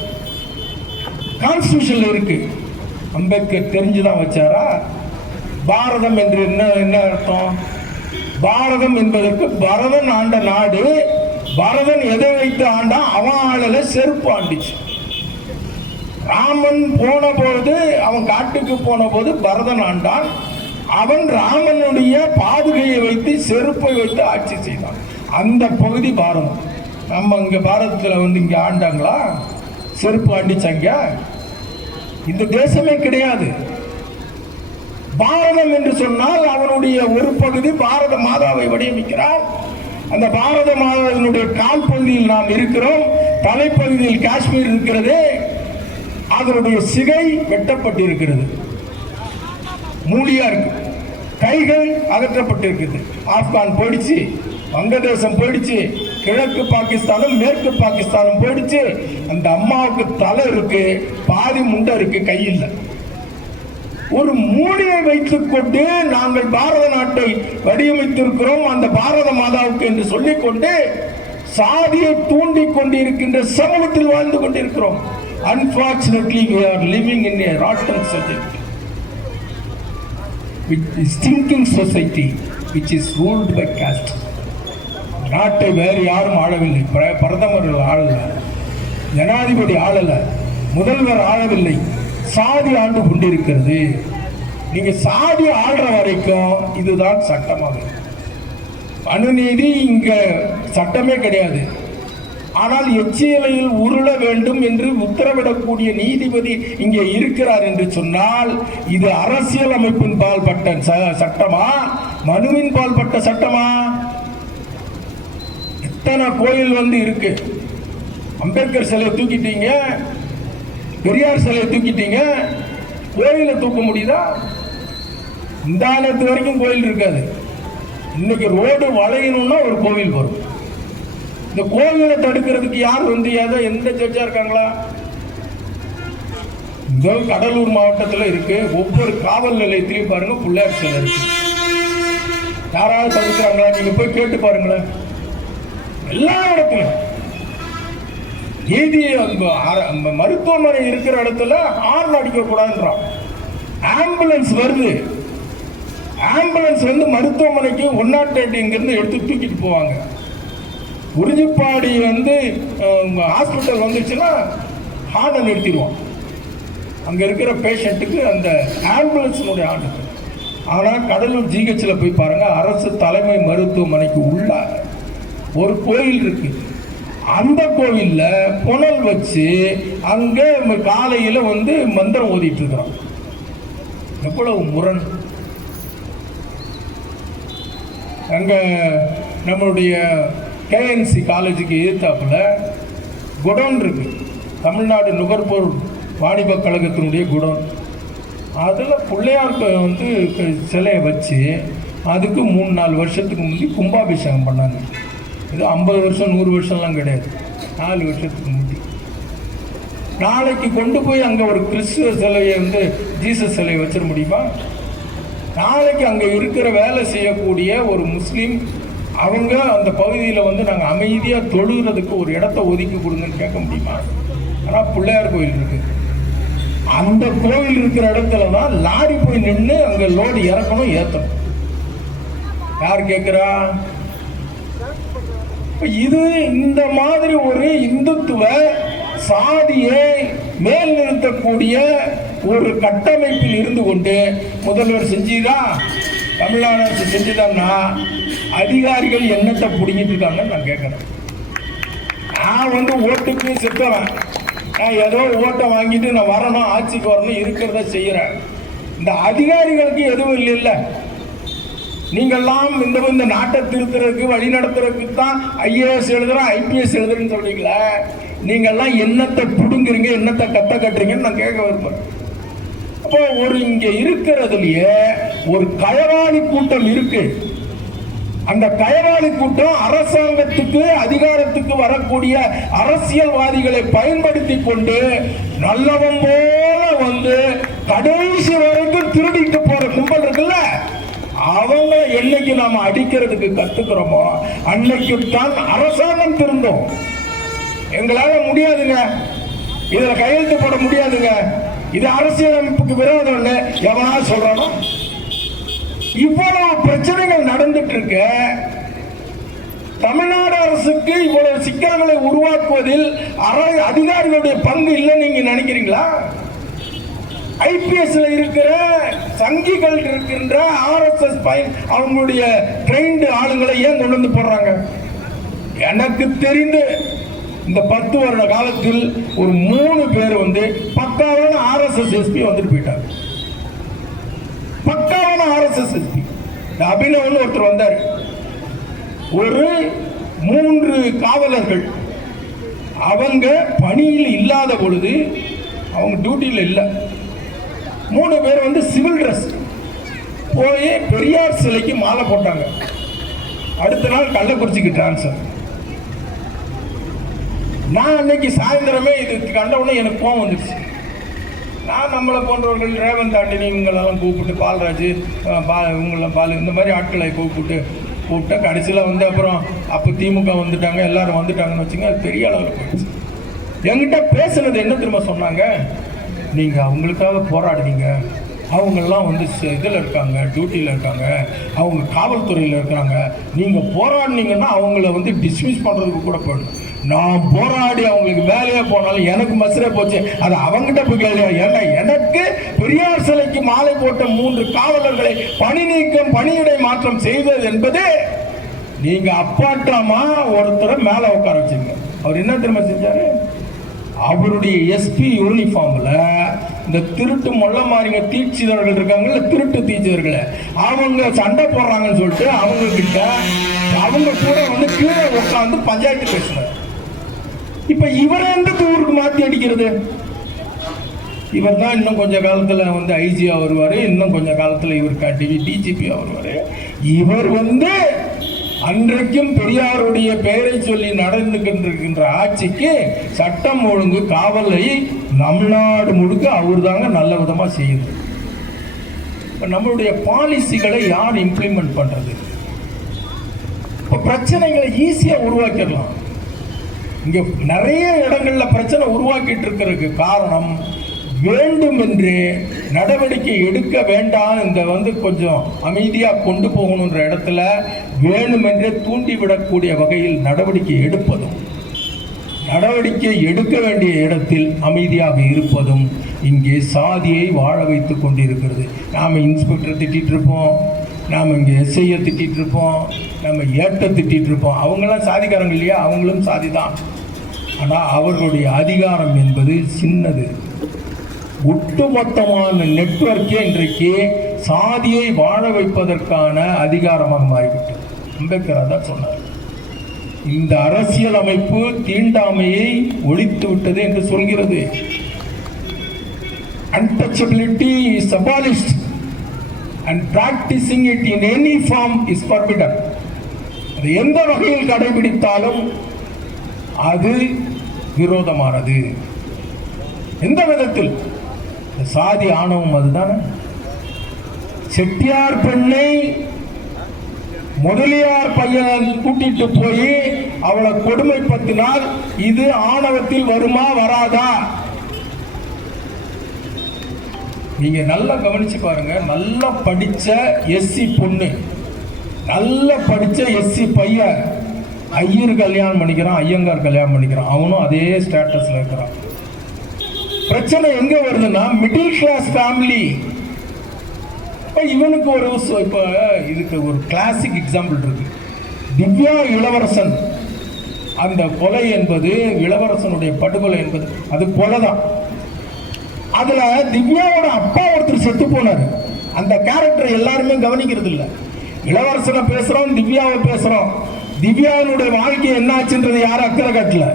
கான்ஸ்டிடியூஷன்ல இருக்கு. அம்பேத்கர் தெரிஞ்சுதான் வச்சாரா? பாரதம் என்று என்ன அர்த்தம்? பாரதம் என்பதற்கு பரதன் ஆண்ட நாடு. பரதன் எதை வைத்து ஆண்டா? அவன் ஆளல, செருப்பு ஆண்டுச்சு. ராமன் போன போது, அவன் காட்டுக்கு போன போது பரதன் ஆண்டான். அவன் ராமனுடைய பாதுகையை வைத்து செருப்பை வைத்து ஆட்சி செய்தான். அந்த பகுதி பாரதம். நம்ம இங்க பாரதத்தில் வந்து இங்க ஆண்டாங்களா? செருப்பு ஆண்டிச்சாங்க? இந்த தேசமே கிடையாது. பாரதம் என்று சொன்னால் அவனுடைய ஒரு பகுதி பாரத மாதாவை வடிவமைக்கிறார். அந்த பாரத மாதாவினுடைய கால் பகுதியில் நாம் இருக்கிறோம். தலைப்பகுதியில் காஷ்மீர் இருக்கிறது. அதனுடைய சிகை வெட்டப்பட்டிருக்கிறது, மூடியா இருக்கு. கைகள் அகற்றப்பட்டிருக்குது. ஆப்கான் போயிடுச்சு, வங்கதேசம் போயிடுச்சு, கிழக்கு பாகிஸ்தானும் மேற்கு பாகிஸ்தானும் போயிடுச்சு. அந்த அம்மாவுக்கு தலை இருக்கு, பாதி முண்டை இருக்கு, கையில் ஒரு மூடியை வைத்துக் கொண்டு நாங்கள் பாரத நாட்டை வடிவமைத்திருக்கிறோம் அந்த பாரத மாதாவுக்கு என்று சொல்லிக்கொண்டு சாதியை தூண்டிக் கொண்டிருக்கின்ற சமூகத்தில் வாழ்ந்து கொண்டிருக்கிறோம். Unfortunately, we are living in a rotten society, which is thinking society, which is ruled by caste. நாட்டை வேறு யாரும் ஆளவில்லை. பிரதமர்கள் ஆளல, ஜனாதிபதி ஆளல, முதல்வர் ஆளவில்லை. சாதி ஆண்டு கொண்டிருக்கிறது. நீங்க சாதி ஆள்ற வரைக்கும் இதுதான் சட்டமாக. அனுநீதி இங்க சட்டமே கிடையாது. ஆனால் எச்சியலையில் உருள வேண்டும் என்று உத்தரவிடக்கூடிய நீதிபதி இங்கே இருக்கிறார் என்று சொன்னால் இது அரசியல் அமைப்பின் பால்பட்ட சட்டமா, மனுவின் பால்பட்ட சட்டமா? எத்தனை கோயில் வந்து இருக்கு. அம்பேத்கர் சிலையை தூக்கிட்டீங்க, பெரியார் சிலையை தூக்கிட்டீங்க, கோயிலை தூக்க முடியுதா? இந்த நேரத்து வரைக்கும் கோயில் இருக்காது. இன்னைக்கு ரோடு வளையணும்னா ஒரு கோவில் வரும். இந்த கோவிலை தடுக்கிறதுக்கு யார் வந்து எந்த ஜட்ஜா இருக்காங்களா? இந்த கடலூர் மாவட்டத்தில் இருக்கு. ஒவ்வொரு காவல் நிலையத்திலையும் பாருங்க பிள்ளையார் சிலை இருக்கு. யாராவது தடுக்கிறாங்களா? நீங்க போய் கேட்டு பாருங்களேன். எல்லா இடத்துலையும் நீதி. மருத்துவமனை இருக்கிற இடத்துல ஹார்ன் அடிக்க கூடாதுன்றான். ஆம்புலன்ஸ் வருது, ஆம்புலன்ஸ் வந்து மருத்துவமனைக்கு 108 இங்கிருந்து எடுத்து தூக்கிட்டு போவாங்க. உறிஞ்சிப்பாடி வந்து ஹாஸ்பிட்டல் வந்துச்சுன்னா ஹார்னை நிறுத்திடுவான். அங்கே இருக்கிற பேஷண்ட்டுக்கு அந்த ஆம்புலன்ஸினுடைய ஆண்டு. ஆனால் கடலூர் ஜிஹெச்சில் போய் பாருங்க, அரசு தலைமை மருத்துவமனைக்கு உள்ள ஒரு கோயில் இருக்கு. அந்த கோயில்ல புனல் வச்சு அங்க காலையில வந்து மந்திரம் ஓதிட்டு இருக்கிறோம். எவ்வளவு முரண்! அங்க நம்மளுடைய கேஎன்சி காலேஜுக்கு எதிர்த்தாப்புல குடோன் இருக்கு. தமிழ்நாடு நுகர்பொருள் வாணிப கழகத்தினுடைய குடோன். அதில் பிள்ளையாருக்கு வந்து சிலையை வச்சு அதுக்கு 3-4 வருஷத்துக்கு முன்னாடி கும்பாபிஷேகம் பண்ணாங்க. இது 50 வருஷம் 100 வருஷம்லாம் கிடையாது, 4 வருஷத்துக்கு முன்னாடி. நாளைக்கு கொண்டு போய் அங்கே ஒரு கிறிஸ்துவ சிலையை வந்து ஜீசஸ் சிலையை வச்சிட முடியுமா? நாளைக்கு அங்கே இருக்கிற வேலை செய்யக்கூடிய ஒரு முஸ்லீம் அவங்க அந்த பகுதியில் வந்து நாங்கள் அமைதியாக தொழுகிறதுக்கு ஒரு இடத்த ஒதுக்கி கொடுங்கன்னு கேட்க முடியுமா? ஆனால் பிள்ளையார் கோயில் இருக்கு. அந்த கோயில் இருக்கிற இடத்துல தான் லாரி போய் நின்று அங்கே லோடு இறக்கணும், ஏற்றணும். யார் கேட்குறா? இது இந்த மாதிரி ஒரு இந்துத்துவ சாதியை மேல் நிறுத்தக்கூடிய ஒரு கட்டமைப்பில் இருந்து கொண்டு முதல்வர் செஞ்சுதான், தமிழ்நாடு அரசு செஞ்சுதான்னா அதிகாரிகள் என்னத்தை பிடிங்கிட்டு இருக்காங்கன்னு நான் கேட்கறேன். நான் ஓட்டுக்கு செத்தவன், நான் ஏதோ ஓட்டை வாங்கிட்டு நான் வரணும், ஆட்சிக்கு வரணும், இருக்கிறத செய்யறேன். இந்த அதிகாரிகளுக்கு எதுவும் இல்லை. நீங்கெல்லாம் இந்த நாட்டை திருத்துறதுக்கு வழி நடத்துறதுக்கு தான் ஐஏஎஸ் எழுதுறோம் ஐபிஎஸ் எழுதுறேன்னு சொல்றீங்களே, நீங்கெல்லாம் என்னத்தை புடுங்குறீங்க, என்னத்தை கத்த கட்டுறீங்கன்னு நான் கேட்க விரும்புறேன். அப்போ இங்க இருக்கிறதுலயே ஒரு களவாணி கூட்டம் இருக்கு. அந்த களவாணி கூட்டம் அரசாங்கத்துக்கு அதிகாரத்துக்கு வரக்கூடிய அரசியல்வாதிகளை பயன்படுத்தி கொண்டு நல்லவன் போல கடைசி வரைக்கும் திருடிட்டு போற கும்பல் இருக்குல்ல, அவங்க என்னைக்கு நாம அடிக்கிறதுக்கு கத்துக்கிறோமோ அன்னைக்கு தான் அரசாங்கம் திருந்தோம். எங்களால முடியாதுங்க, இதுல கையெழுத்து போட முடியாதுங்க, இது அரசியலமைப்புக்கு விரோதம் இல்லை எவனா சொல்றானோ. இவ்வளவு பிரச்சனைகள் நடந்துட்டு இருக்க தமிழ்நாடு அரசுக்கு இவ்வளவு சிக்கல்களை உருவாக்குவதில் அதிகாரிகளுடைய பங்கு இல்லைன்னு நீங்க நினைக்கிறீங்களா? ஐபிஎஸ்ல இருக்கிற சங்கிகள் இருக்கின்ற RSS அவங்களுடைய ட்ரெயின்டு ஆளுங்களை ஏன் கொண்டு வந்து போடுறாங்க? எனக்கு தெரிந்து இந்த 10 வருட காலத்தில் ஒரு 3 பேர் பக்காவான RSS எஸ்பி வந்துட்டு போயிட்டாங்க. பக்காவான RSS எஸ்பி அபினவ் ஒருத்தர் வந்தார். ஒரு 3 காவலர்கள் அவங்க பணியில் இல்லாத பொழுது, அவங்க டியூட்டியில் இல்லை, 3 பேர் சிவில் ட்ரெஸ் போய் பெரியார் சிலைக்கு மாலை போட்டாங்க. அடுத்த நாள் கள்ளக்குறிச்சிக்கு டிரான்ஸ்ஃபர். நான் அன்னைக்கு சாயந்தரமே இது கண்டவுடனே எனக்கு கோவம் வந்துடுச்சு. நான் நம்மளை போன்றவர்கள் ரேவந்த் ஆண்டனி இவங்களெல்லாம் கூப்பிட்டு, பால்ராஜ் இவங்களெல்லாம் பால் இந்த மாதிரி ஆட்களை கூப்பிட்டு கடைசியில் அப்புறம் அப்போ திமுக வந்துட்டாங்க, எல்லாரும் வந்துட்டாங்கன்னு வச்சுங்க, அது பெரிய அளவில் போயிடுச்சு. என்கிட்ட பேசுனது என்ன திரும்ப சொன்னாங்க, நீங்கள் அவங்களுக்காக போராடுவீங்க, அவங்கெல்லாம் இதில் இருக்காங்க, டியூட்டியில் இருக்காங்க, அவங்க காவல்துறையில் இருக்கிறாங்க, நீங்கள் போராடினீங்கன்னா அவங்கள டிஸ்மிஸ் பண்ணுறதுக்கு கூட போயிடும். நான் போராடி அவங்களுக்கு வேலையே போனாலும் எனக்கு மசரே போச்சு, அது அவங்ககிட்ட போய் கேள்வியா. ஏன்னா எனக்கு பெரியார் சிலைக்கு மாலை போட்ட 3 காவலர்களை பணி நீக்கம் பணியிடை மாற்றம் செய்வது என்பது நீங்க அப்பாட்டமா ஒருத்தரை மேல உட்கார வச்சுங்க. அவர் என்ன திரும்ப செஞ்சாரு, அவருடைய எஸ்பி யூனிஃபார்ம்ல இந்த திருட்டு மொள்ள மாறிங்க தீட்சிதர்கள் இருக்காங்கல்ல, திருட்டு தீட்சிதர்களை அவங்க சண்டை போடுறாங்கன்னு சொல்லிட்டு அவங்க கிட்ட அவங்க கூட கீழே உட்காந்து பஞ்சாயத்து பேசுறாரு. இப்ப இவரை எந்த ஊருக்கு மாத்தி அடிக்கிறது? இவர் தான் இன்னும் கொஞ்ச காலத்துல ஐஜியா வருவாரு, இன்னும் கொஞ்ச காலத்துல இவர் டிஜிபியா வருவாரு. இவர் அன்றைக்கும் பெரியாருடைய பெயரை சொல்லி நடந்துகின்ற ஆட்சிக்கு சட்டம் ஒழுங்கு காவலை தமிழ்நாடு முழுக்க அவர் தாங்க நல்ல விதமா செய்யுது. நம்மளுடைய பாலிசிகளை யார் இம்ப்ளிமெண்ட் பண்றது? பிரச்சனைகளை ஈஸியா உருவாக்கிடலாம். இங்க நிறைய இடங்கள்ல பிரச்சனை உருவாக்கிட்டு இருக்கிறதுக்கு காரணம் வேண்டும் என்று நடவடிக்கை எடுக்க வேண்டாம், இந்த கொஞ்சம் அமைதியா கொண்டு போகணுன்ற இடத்துல வேண்டுமென்றே தூண்டிவிடக்கூடிய வகையில் நடவடிக்கை எடுப்பதும், நடவடிக்கை எடுக்க வேண்டிய இடத்தில் அமைதியாக இருப்பதும் இங்கே சாதியை வாழ வைத்துக் கொண்டிருக்கிறது. நாம் இன்ஸ்பெக்டர் திட்டிட்டு இருப்போம், நாம் இங்கே எஸ்ஐயை திட்டிட்டு இருப்போம், நம்ம ஏட்டை திட்டிட்டு இருப்போம். அவங்களாம் சாதிக்காரங்க இல்லையா? அவங்களும் சாதி தான். ஆனால் அவர்களுடைய அதிகாரம் என்பது சின்னது. ஒட்டுமொத்தமான நெட்வொர்க்கே இன்றைக்கு சாதியை வாழ வைப்பதற்கான அதிகாரமாக மாறிவிட்டது. அம்பேத்கர் தான் சொன்னார், இந்த அரசியல் அமைப்பு தீண்டாமையை ஒழித்து விட்டது என்று சொல்கிறது. Untouchability is abolished and practicing it in any form is forbidden. அது எந்த வகையில் கடைபிடித்தாலும் அது விரோதமானது. எந்த விதத்தில்? சாதி ஆணவம் அதுதானே. செட்டியார் பெண்ணை முதலியார் பையன் கூட்டிட்டு போய் அவளை கொடுமைப்படுத்தினால் இது ஆணவத்தில் வருமா வராதா? நீங்க நல்லா கவனிச்சு பாருங்க. நல்லா படிச்ச எஸ்சி பொண்ணு, நல்லா படிச்ச எஸ்சி பையன் ஐயர் கல்யாணம் பண்ணிக்கிறான், ஐயங்கார் கல்யாணம் பண்ணிக்கிறான், அவனும் அதே ஸ்டேட்டஸ்ல இருக்கிறான். பிரச்சனை எங்க வருதுன்னா மிடில் கிளாஸ் ஃபேமிலி. இவனுக்கு ஒரு இப்ப இதுக்கு ஒரு கிளாசிக் எக்ஸாம்பிள் இருக்கு. திவ்யா இளவரசன் அந்த கொலை என்பது, இளவரசனுடைய படுகொலை என்பது அது கொலைதான். அதுல திவ்யாவோட அப்பா ஒருத்தர் செத்து போனாரு. அந்த கேரக்டர் எல்லாருமே கவனிக்கிறது இல்லை. இளவரசனை பேசுறோம், திவ்யாவை பேசுறோம். திவ்யாவினுடைய வாழ்க்கை என்ன ஆச்சுன்றது யாரும் அக்கறை காட்டல.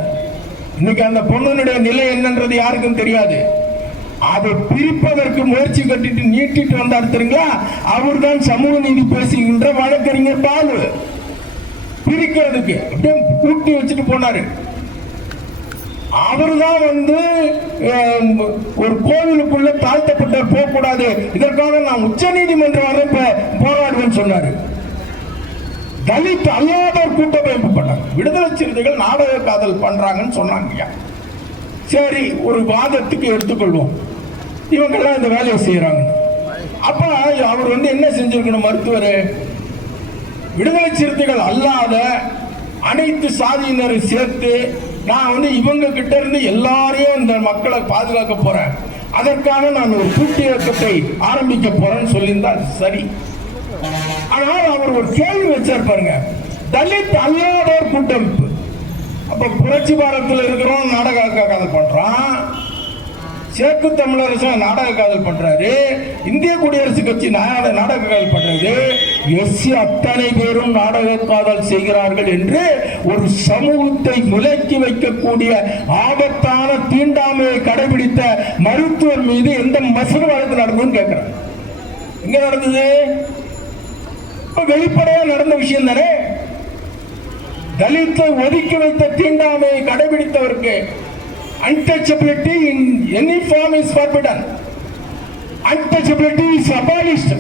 இன்னைக்கு அந்த பொண்ணுடைய நிலை என்னன்றது யாருக்கும் தெரியாது. அதை பிரிப்பதற்கு முயற்சி கட்டிட்டு நீட்டிட்டு வந்தார் தெரியுங்களா, அவர் தான் சமூக நீதி பேசுகின்ற வழக்கறிஞர் பாலு. பிரிக்கிறதுக்கு அப்படியே கூட்டி வச்சுட்டு போனாரு. அவர் தான் ஒரு கோவிலுக்குள்ள தாழ்த்தப்பட்டவர் போகக்கூடாது, இதற்காக நான் உச்ச நீதிமன்றம் வரை போராடுவேன்னு சொன்னாரு. தலித் அல்லாதோர் கூட்டமைப்பு பண்ணாங்க. விடுதலை சிறுத்தைகள் நாடக காதல் பண்றாங்கன்னு சொன்னாங்க. சரி, ஒரு வாதத்துக்கு எடுத்துக்கொள்வோம், இவங்கெல்லாம் இந்த வேலையை செய்யறாங்க. அப்ப அவர் என்ன செஞ்சிருக்கணும், மருத்துவர் விடுதலை சிறுத்தைகள் அல்லாத அனைத்து சாதியினரை சேர்த்து நான் இவங்க கிட்ட இருந்து எல்லாரையும் இந்த மக்களை பாதுகாக்க போறேன், அதற்காக நான் ஒரு கூட்டு இயக்கத்தை ஆரம்பிக்க போறேன்னு சொல்லியிருந்தா சரி. ஆனால் அவர் ஒரு கேள்வி வச்சார் பாருங்க, தலித் அல்லாதோர் கூட்டமைப்பு. அப்ப புரட்சி பாரத்தில் இருக்கிறோம் நாடக காதல் பண்றான், சேக்கு தமிழரசன் நாடக காதல் பண்றாரு, இந்திய குடியரசு கட்சி நாடக காதல் பண்றது, எஸ்சி அத்தனை பேரும் நாடக காதல் செய்கிறார்கள் என்று ஒரு சமூகத்தை விலக்கி வைக்கக்கூடிய ஆபத்தான தீண்டாமையை கடைபிடித்த மருத்துவர் மீது எந்த மசூர் வழக்கு நடந்ததுன்னு கேட்கிறார். எங்க நடந்தது? வெளிப்படையா நடந்த விஷயம் தானே. தலித்தை ஒதுக்கி வைத்த தீண்டாமையை கடைபிடித்தவருக்கு untouchability in any form is forbidden. Untouchability is abolished.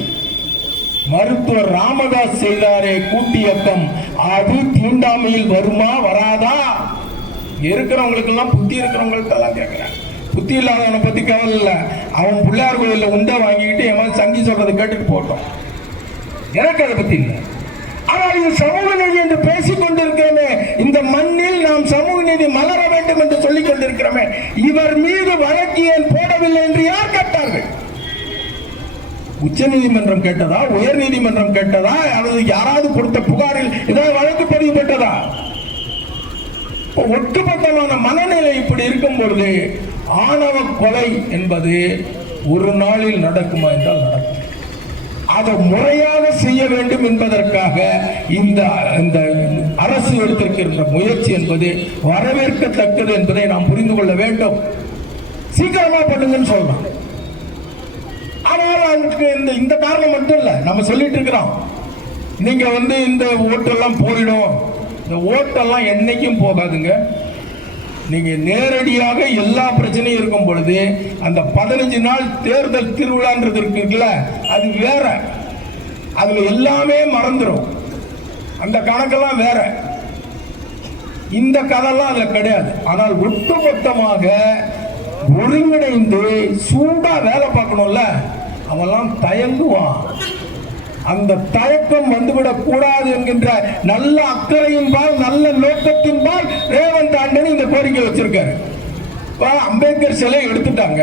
மருத்துவர் ராமதாஸ் செய்தாரே கூட்டு இயக்கம், அது தீண்டாமையில் வருமா வராதா? இருக்கிறவங்களுக்கு எல்லாம் புத்தி இருக்கிறவங்களுக்கு எல்லாம் கேட்கிறேன். புத்தி இல்லாதவனை பத்தி கவலை இல்லை. அவன் பிள்ளையார் கோயில உண்டை வாங்கிக்கிட்டு எவன் சங்கி சொல்றதை கேட்டுட்டு போட்டோம், எனக்கு அதை பத்தி இல்லை. ஆனால் இது சமூக நீதி என்று பேசிக் கொண்டிருக்கிறோமே, இந்த மண்ணில் நாம் சமூக நீதி மலர வேண்டும் என்று சொல்லிக் கொண்டிருக்கிறோமே, இவர் மீது வழக்கு ஏன் போடவில்லை என்று யார் கேட்டார்கள்? உச்ச நீதிமன்றம் கேட்டதா, உயர் நீதிமன்றம் கேட்டதா, அல்லது யாராவது கொடுத்த புகாரில் ஏதாவது வழக்கு பதிவு பெற்றதா? ஒட்டுமொத்தமான மனநிலை இப்படி இருக்கும் பொழுது ஆணவ கொலை என்பது ஒரு நாளில் நடக்குமா என்றால் நடக்கும். அதை முறையாக செய்ய வேண்டும் என்பதற்காக இந்த அரசு எடுத்திருக்கின்ற முயற்சி என்பது வரவேற்கத்தக்கது என்பதை நாம் புரிந்து கொள்ள வேண்டும். சீக்கிரமா பண்ணுங்கன்னு சொல்லலாம். ஆனால் அதுக்கு இந்த காரணம் மட்டும் இல்ல, நம்ம சொல்லிட்டு இருக்கிறோம், நீங்க இந்த ஓட்டெல்லாம் போயிடும். இந்த ஓட்டெல்லாம் என்னைக்கும் போகாதுங்க. நீங்க நேரடியாக எல்லா பிரச்சனையும் இருக்கும் பொழுது அந்த 15 நாள் தேர்தல் திருவிழான்றது இருக்குல்ல, அது வேற. அதுல எல்லாமே மறந்துடும், அந்த கணக்கெல்லாம் வேற. இந்த கதையெல்லாம் அதுல கிடையாது. ஆனால் ஒட்டுமொத்தமாக ஒருங்கிணைந்து சூடா வேலை பார்க்கணும்ல, அவெல்லாம் தயங்குவான். அந்த தயக்கம் வந்துவிடக் கூடாது என்கின்ற நல்ல அக்கறையின்பால், நல்ல நோக்கத்தின்பால் ரேவந்த் ஆண்டனி இந்த கோரிக்கை வச்சிருக்காரு. அம்பேத்கர் சிலையை எடுத்துட்டாங்க,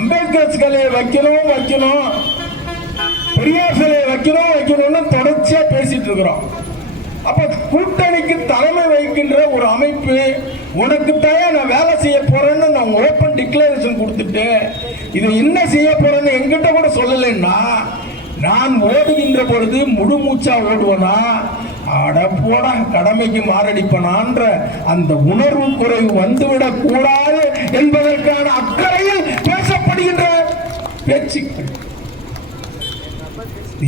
அம்பேத்கர் சிலையை வைக்கணும், பெரியார் சிலையை வைக்கணும்னு தொடர்ச்சியா பேசிட்டு இருக்கிறோம். அப்ப கூட்டணிக்கு தலைமை வைக்கின்ற ஒரு அமைப்பு, உனக்கு தான் நான் வேலை செய்ய போறேன்னு நான் ஓப்பன் டிக்ளரேஷன் கொடுத்துட்டு இது என்ன செய்ய போறேன்னு என்கிட்ட கூட சொல்லலைன்னா, நான் ஓடுகின்ற பொழுது முழு மூச்சா ஓடுவனா, அட போட கடமைக்கு மாரடிப்பனான்ற அந்த உணர்வு குறைவு வந்துவிடக் கூடாது என்பதற்கான அக்கறையில் பேசப்படுகின்ற பேச்சுக்கள்.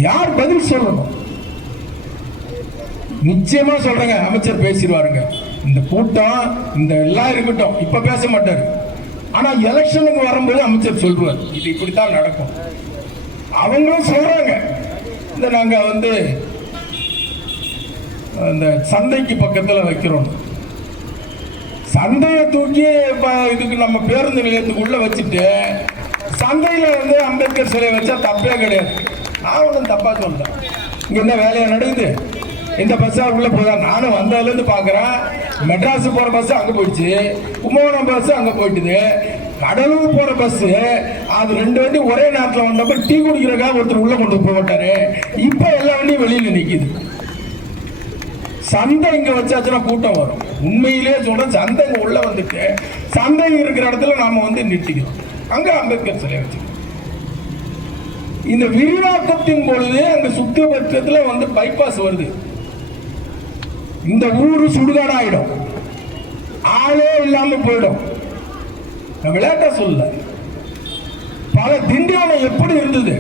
யார் பதில் சொல்லணும்? நிச்சயமா சொல்றேங்க, அமைச்சர் பேசிடுவாருங்க. இந்த கூட்டம் இந்த எல்லாம் இருக்கட்டும், இப்ப பேச மாட்டாரு. ஆனா எலெக்ஷனுக்கு வரும்போது அமைச்சர் சொல்றாரு, இது இப்படித்தான் நடக்கும். அவங்களும் சொல்றாங்க, இந்த நாங்க இந்த சந்தைக்கு பக்கத்துல வைக்கிறோம், சந்தையை தூக்கி இதுக்கு நம்ம பேருந்து நிலையத்துக்குள்ள வச்சுட்டு சந்தையில அம்பேத்கர் சிலையை வச்சா தப்பே கிடையாது. நான் ஒன்றும் தப்பா சொல்றேன். இங்க என்ன வேலையா நடக்குது? இந்த பஸ் உள்ள போதா. நானும் வந்ததுல இருந்து பாக்குறேன், மெட்ராஸ் போற பஸ் அங்க போயிடுச்சு, கும்பகோணம் பஸ் அங்க போயிட்டுது, கடலூர் போற பஸ் அது 2 வண்டி ஒரே நேரத்தில் வந்தப்ப டீ குடிக்கிறதுக்காக ஒருத்தர் உள்ள கொண்டு போட்டாரு. இப்ப எல்லா வண்டியும் வெளியில நிக்குது. சந்தை இங்க வச்சாச்சுன்னா கூட்டம் வரும். உண்மையிலேயே சொல்றேன், சந்தை இங்க உள்ள வந்துட்டு சந்தை இருக்கிற இடத்துல நாம வந்து நிறுத்திக்கிறோம். அங்க அம்பேத்கர் சிலை வச்சு இந்த விரிவாக்கத்தின் பொழுது அங்க சுத்தபட்சத்துல வந்து பைபாஸ் வருது. இந்த ஊரு சுடுகாடாயிடும், ஆளே இல்லாம போயிடும். நான் விளையாட்டா சொல்ல. பல திண்டிவனம் எப்படி இருந்தது?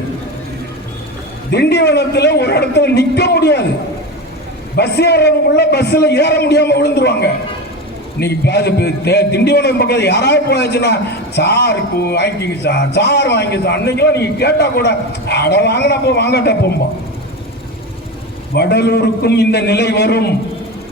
திண்டிவனத்துல ஒரு இடத்துல நிக்க முடியாது, பஸ் ஏறதுக்குள்ள பஸ்ல ஏற முடியாம விழுந்துருவாங்க. இன்னைக்கு திண்டிவனம் பக்கம் யாராவது போயாச்சுன்னா சார் வாங்கிக்கிங்க சார் வாங்கி சார். அன்னைக்கெல்லாம் நீங்க கேட்டா கூட அட வாங்கினப்போ வாங்கட்டா போம்போம். வடலூருக்கும் இந்த நிலை வரும்.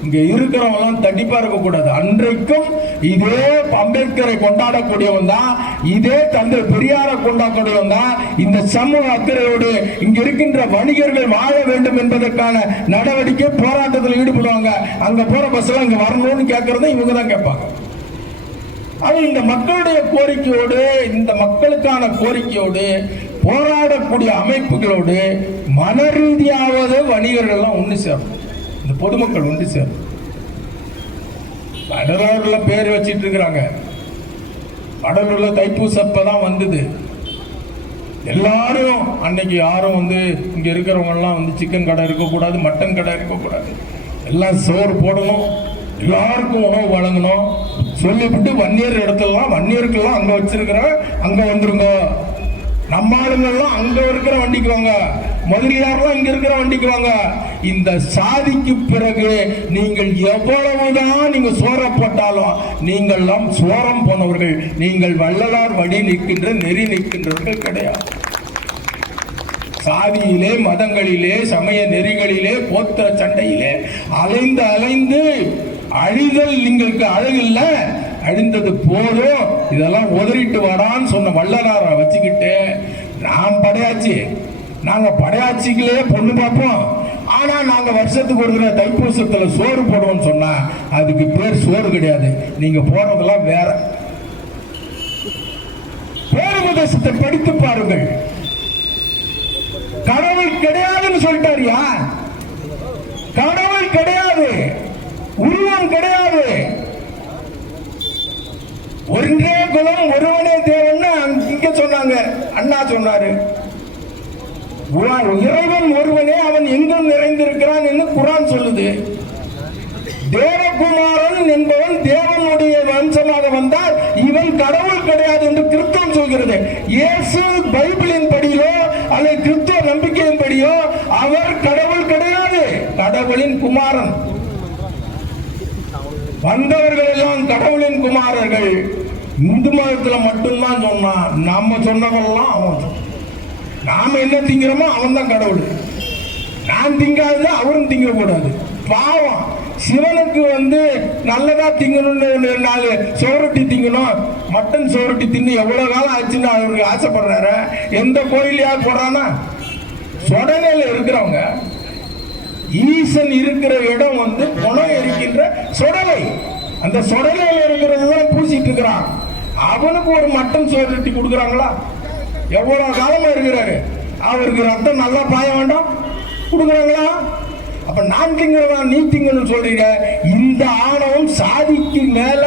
இங்க இருக்கிறவங்க தட்டிப்பா இருக்கக்கூடாது. அன்றைக்கும் இதே அம்பேத்கரை கொண்டாடக்கூடியவன் தான், இதே தந்தை பெரியாரை கொண்டாடக்கூடியவன் தான் இந்த சமூக அக்கறையோடு இங்க இருக்கின்ற வணிகர்கள் வாழ வேண்டும் என்பதற்கான நடவடிக்கை போராட்டத்தில் ஈடுபடுவாங்க. அங்க போற பஸ் எல்லாம் இங்க வரணும்னு கேட்கறத இவங்க தான் கேட்பாங்க. அது இந்த மக்களுடைய கோரிக்கையோடு, இந்த மக்களுக்கான கோரிக்கையோடு போராடக்கூடிய அமைப்புகளோடு மன ரீதியாவது வணிகர்கள்லாம் ஒன்று சேரும், இந்த பொதுமக்கள் ஒன்று சேரும். வடலூர்ல பேர் வச்சிட்டு இருக்கிறாங்க. வடலூர்ல தைப்பூசப்பதான் வந்தது. எல்லாரும் அன்னைக்கு யாரும் வந்து இங்க இருக்கிறவங்க எல்லாம் வந்து சிக்கன் கடை இருக்கக்கூடாது, மட்டன் கடை இருக்கக்கூடாது, எல்லாம் சோறு போடணும், எல்லாருக்கும் உணவு வழங்கணும் சொல்லிவிட்டு வன்னியர் இடத்துலாம் வன்னியருக்கெல்லாம் அங்க வச்சிருக்கிற அங்க வந்துருங்க, நம்ம ஆளுங்கள்லாம் அங்க இருக்கிற வண்டிக்கு வாங்க, முதலியாரெல்லாம் இங்க இருக்கிற வண்டிக்கு வாங்க. இந்த சாதிக்கு பிறகு நீங்கள் எவ்வளவுதான் நீங்க சோரப்பட்டாலும் நீங்கள் எல்லாம் சோரம் போனவர்கள். நீங்கள் வள்ளலார் வழி நிற்கின்ற நெறி நிற்கின்றவர்கள் கிடையாது. சாதியிலே, மதங்களிலே, சமய நெறிகளிலே, கோத்திர சண்டையிலே அலைந்து அலைந்து அழிதல் നിങ്ങൾക്ക് அழகில்ல, அழிந்தது போதும், இதெல்லாம் உதறிட்டு வாடான்னு சொன்ன வள்ளலாரை வச்சுக்கிட்டு நாம் படையாச்சி, நாங்க படையாச்சிகளே பொண்ணு பார்ப்போம், ஆனா நாங்க வருஷத்துக்கு ஒரு தடவை தைப்பூசத்துல சோறு போடுவோம்னு சொன்னா அதுக்கு பேர் சோறு கிடையாது. நீங்க போறதெல்லாம் வேற. பேருபதேசத்தை படித்து பாருங்கள். கடவுள் கிடையாதுன்னு சொல்லிட்டாரியா? கடவுள் கிடையாது, உருவம் கிடையாது. ஒன்றே குலம் ஒருவனே தேவன் இங்க சொன்னாங்க, அண்ணா சொன்னாரு. இறைவன் ஒருவனே, அவன் எங்கும் நிறைந்திருக்கிறான் என்று குர்ஆன் சொல்லுது. தேவகுமாரன் என்பவன் தேவனுடைய வம்சமாக வந்தால் இவன் கடவுள் கிடையாது என்று கிறிஸ்தவம் சொல்கிறது. இயேசு பைபிளின் படியோ அல்லது கிறிஸ்தவ நம்பிக்கையின் படியோ அவர் கடவுள் கிடையாது, கடவுளின் குமாரன். வந்தவர்கள் எல்லாம் கடவுளின் குமாரர்கள். இந்து மதத்துல மட்டும்தான் சொன்னா, நம்ம சொன்னவெல்லாம் அவன். நாம என்ன திங்கிறோமோ அவன் தான் கடவுள். நான் திங்காத அவரும் திங்க கூடாது. பாவம், சிவனுக்கு வந்து நல்லதா திங்கணும்னு 4 சோரட்டி திங்கணும், மட்டன் சோரட்டி தின்னு எவ்வளவு காலம் ஆச்சுன்னு அவருக்கு ஆசைப்படுறாரு. எந்த கோயிலையாவது போடுறானா? சொடனையில இருக்கிறவங்க, ஈசன் இருக்கிற இடம் வந்து புனம் எரிக்கின்ற சொடலை, அந்த சொடலையில இருக்கிறது தான் பூசிட்டு இருக்கிறான். அவனுக்கு ஒரு மட்டன் சோரட்டி கொடுக்குறாங்களா? எவ்வளவு காலமா இருக்கிறாரு, அவருக்கு ரத்தம் நல்லா பாய வேண்டாம், கொடுக்குறாங்களா? அப்ப நான் திங்கிறவா நீ திங்கன்னு சொல்றீங்க. இந்த ஆணவம் சாதிக்கு மேல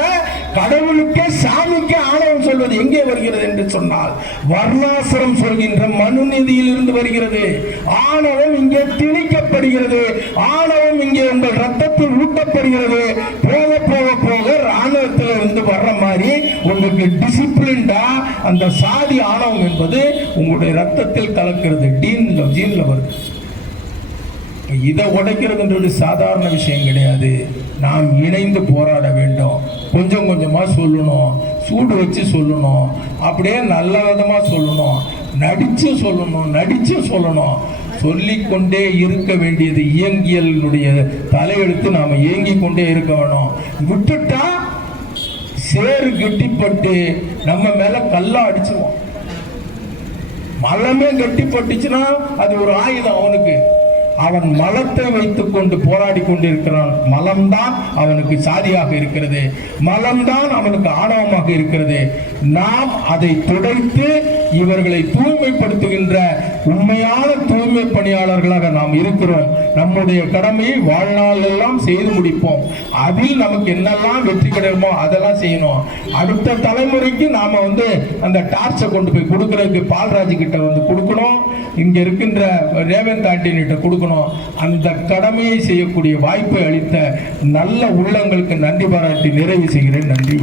கடவுளுக்கே சாமிக்கு ஆணவம் சொல்வது எங்கே வருகிறது என்று சொன்னால் வர்ணாசிரம் சொல்கின்ற மனுநீதியில் இருந்து வருகிறது. ஆணவம் இங்கே திணிக்கப்படுகிறது, ஆணவம் இங்கே உங்கள் ரத்தத்தில் ஊட்டப்படுகிறது. போக போக போக ராணுவத்தில் இருந்து வர்ற மாதிரி உங்களுக்கு டிசிப்ளின்டா அந்த சாதி ஆணவம் என்பது உங்களுடைய ரத்தத்தில் கலக்கிறது, ஜீன்ல வருது. இதை உடைக்கிறதுன்றது சாதாரண விஷயம் கிடையாது. நாம் இணைந்து போராட வேண்டும். கொஞ்சம் கொஞ்சமா சொல்லணும், சூடு வச்சு சொல்லணும், அப்படியே நல்ல விதமா சொல்லணும், நடிச்சு சொல்லணும். சொல்லிக்கொண்டே இருக்க வேண்டியது இயங்கியலுடைய தலையெழுத்து. நாம இயங்கி கொண்டே இருக்க வேணும். விட்டுட்டா சேறு கெட்டிப்பட்டு நம்ம மேல கல்லா அடிச்சுவோம். மலமே கட்டிப்பட்டுச்சுன்னா அது ஒரு ஆயுதம் அவனுக்கு. அவன் மலத்தை வைத்துக் கொண்டு போராடி கொண்டிருக்கிறான். மலம்தான் அவனுக்கு சாதியாக இருக்கிறது, மலம்தான் அவனுக்கு ஆணவமாக இருக்கிறது. நாம் அதை துடைத்து இவர்களை தூய்மைப்படுத்துகின்ற உண்மையான தூய்மை பணியாளர்களாக நாம் இருக்கிறோம். நம்முடைய கடமையை வாழ்நாள் எல்லாம் செய்து முடிப்போம். அதில் நமக்கு என்னெல்லாம் வெற்றி கிடைக்குமோ அதெல்லாம் செய்யணும். அடுத்த தலைமுறைக்கு நாம அந்த டார்ச்சை கொண்டு போய் கொடுக்கறதுக்கு பால்ராஜ் கிட்ட கொடுக்கணும், இங்க இருக்கின்ற ரேவந்த் ஆண்டினிட்ட கொடுக்கணும். அந்த கடமையை செய்யக்கூடிய வாய்ப்பை அளித்த நல்ல உள்ளங்களுக்கு நன்றி பாராட்டி நிறைவு செய்கிறேன். நன்றி.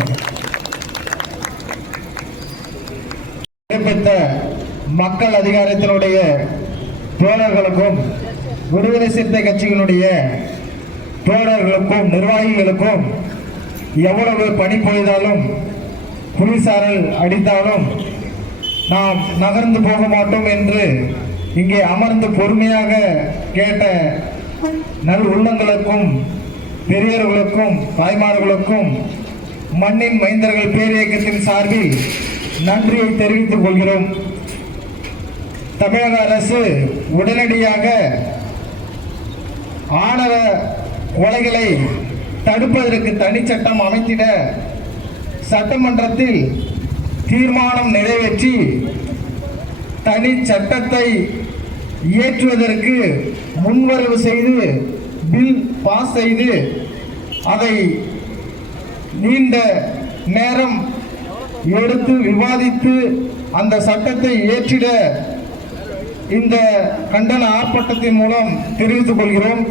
மக்கள் அதிகாரத்தினுடைய தோழர்களுக்கும் விடுதலை சிறுத்தை கட்சிகளுடைய தோழர்களுக்கும் நிர்வாகிகளுக்கும் எவ்வளவு பணி பொய்தாலும் போலீசாரால் அடித்தாலும் நாம் நகர்ந்து போக மாட்டோம் என்று இங்கே அமர்ந்து பொறுமையாக கேட்ட நல் உள்ளங்களுக்கும் பெரியவர்களுக்கும் தாய்மார்களுக்கும் மண்ணின் மைந்தர்கள் பேரியக்கத்தின் சார்பில் நன்றியை தெரிவித்துக் கொள்கிறோம். தமிழக அரசு உடனடியாக ஆணவ கொலைகளை தடுப்பதற்கு தனிச்சட்டம் அமைத்திட சட்டமன்றத்தில் தீர்மானம் நிறைவேற்றி தனி சட்டத்தை இயற்றுவதற்கு முன்வரவு செய்து பில் பாஸ் செய்து அதை நீண்ட நேரம் எடுத்து விவாதித்து அந்த சட்டத்தை இயற்றிட இந்த கண்டன ஆர்ப்பாட்டத்தின் மூலம் தெரிவித்துக் கொள்கிறோம்.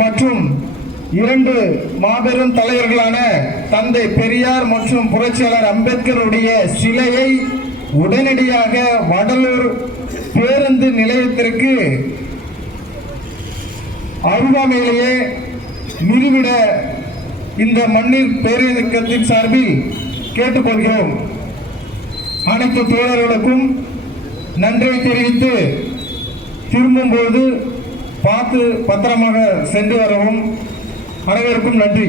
மற்றும் இரண்டு மாபெரும் தலைவர்களான தந்தை பெரியார் மற்றும் புரட்சியாளர் அம்பேத்கருடைய சிலையை உடனடியாக வடலூர் பேருந்து நிலையத்திற்கு அருகாமையிலேயே நிறுவிட இந்த மண்ணில் பேரியக்கத்தின் சார்பில் கேட்டுக்கொள்கிறோம். அனைத்து தோழர்களுக்கும் நன்றியை தெரிவித்து திரும்பும்போது பார்த்து பத்திரமாக சென்று வரவும். அனைவருக்கும் நன்றி.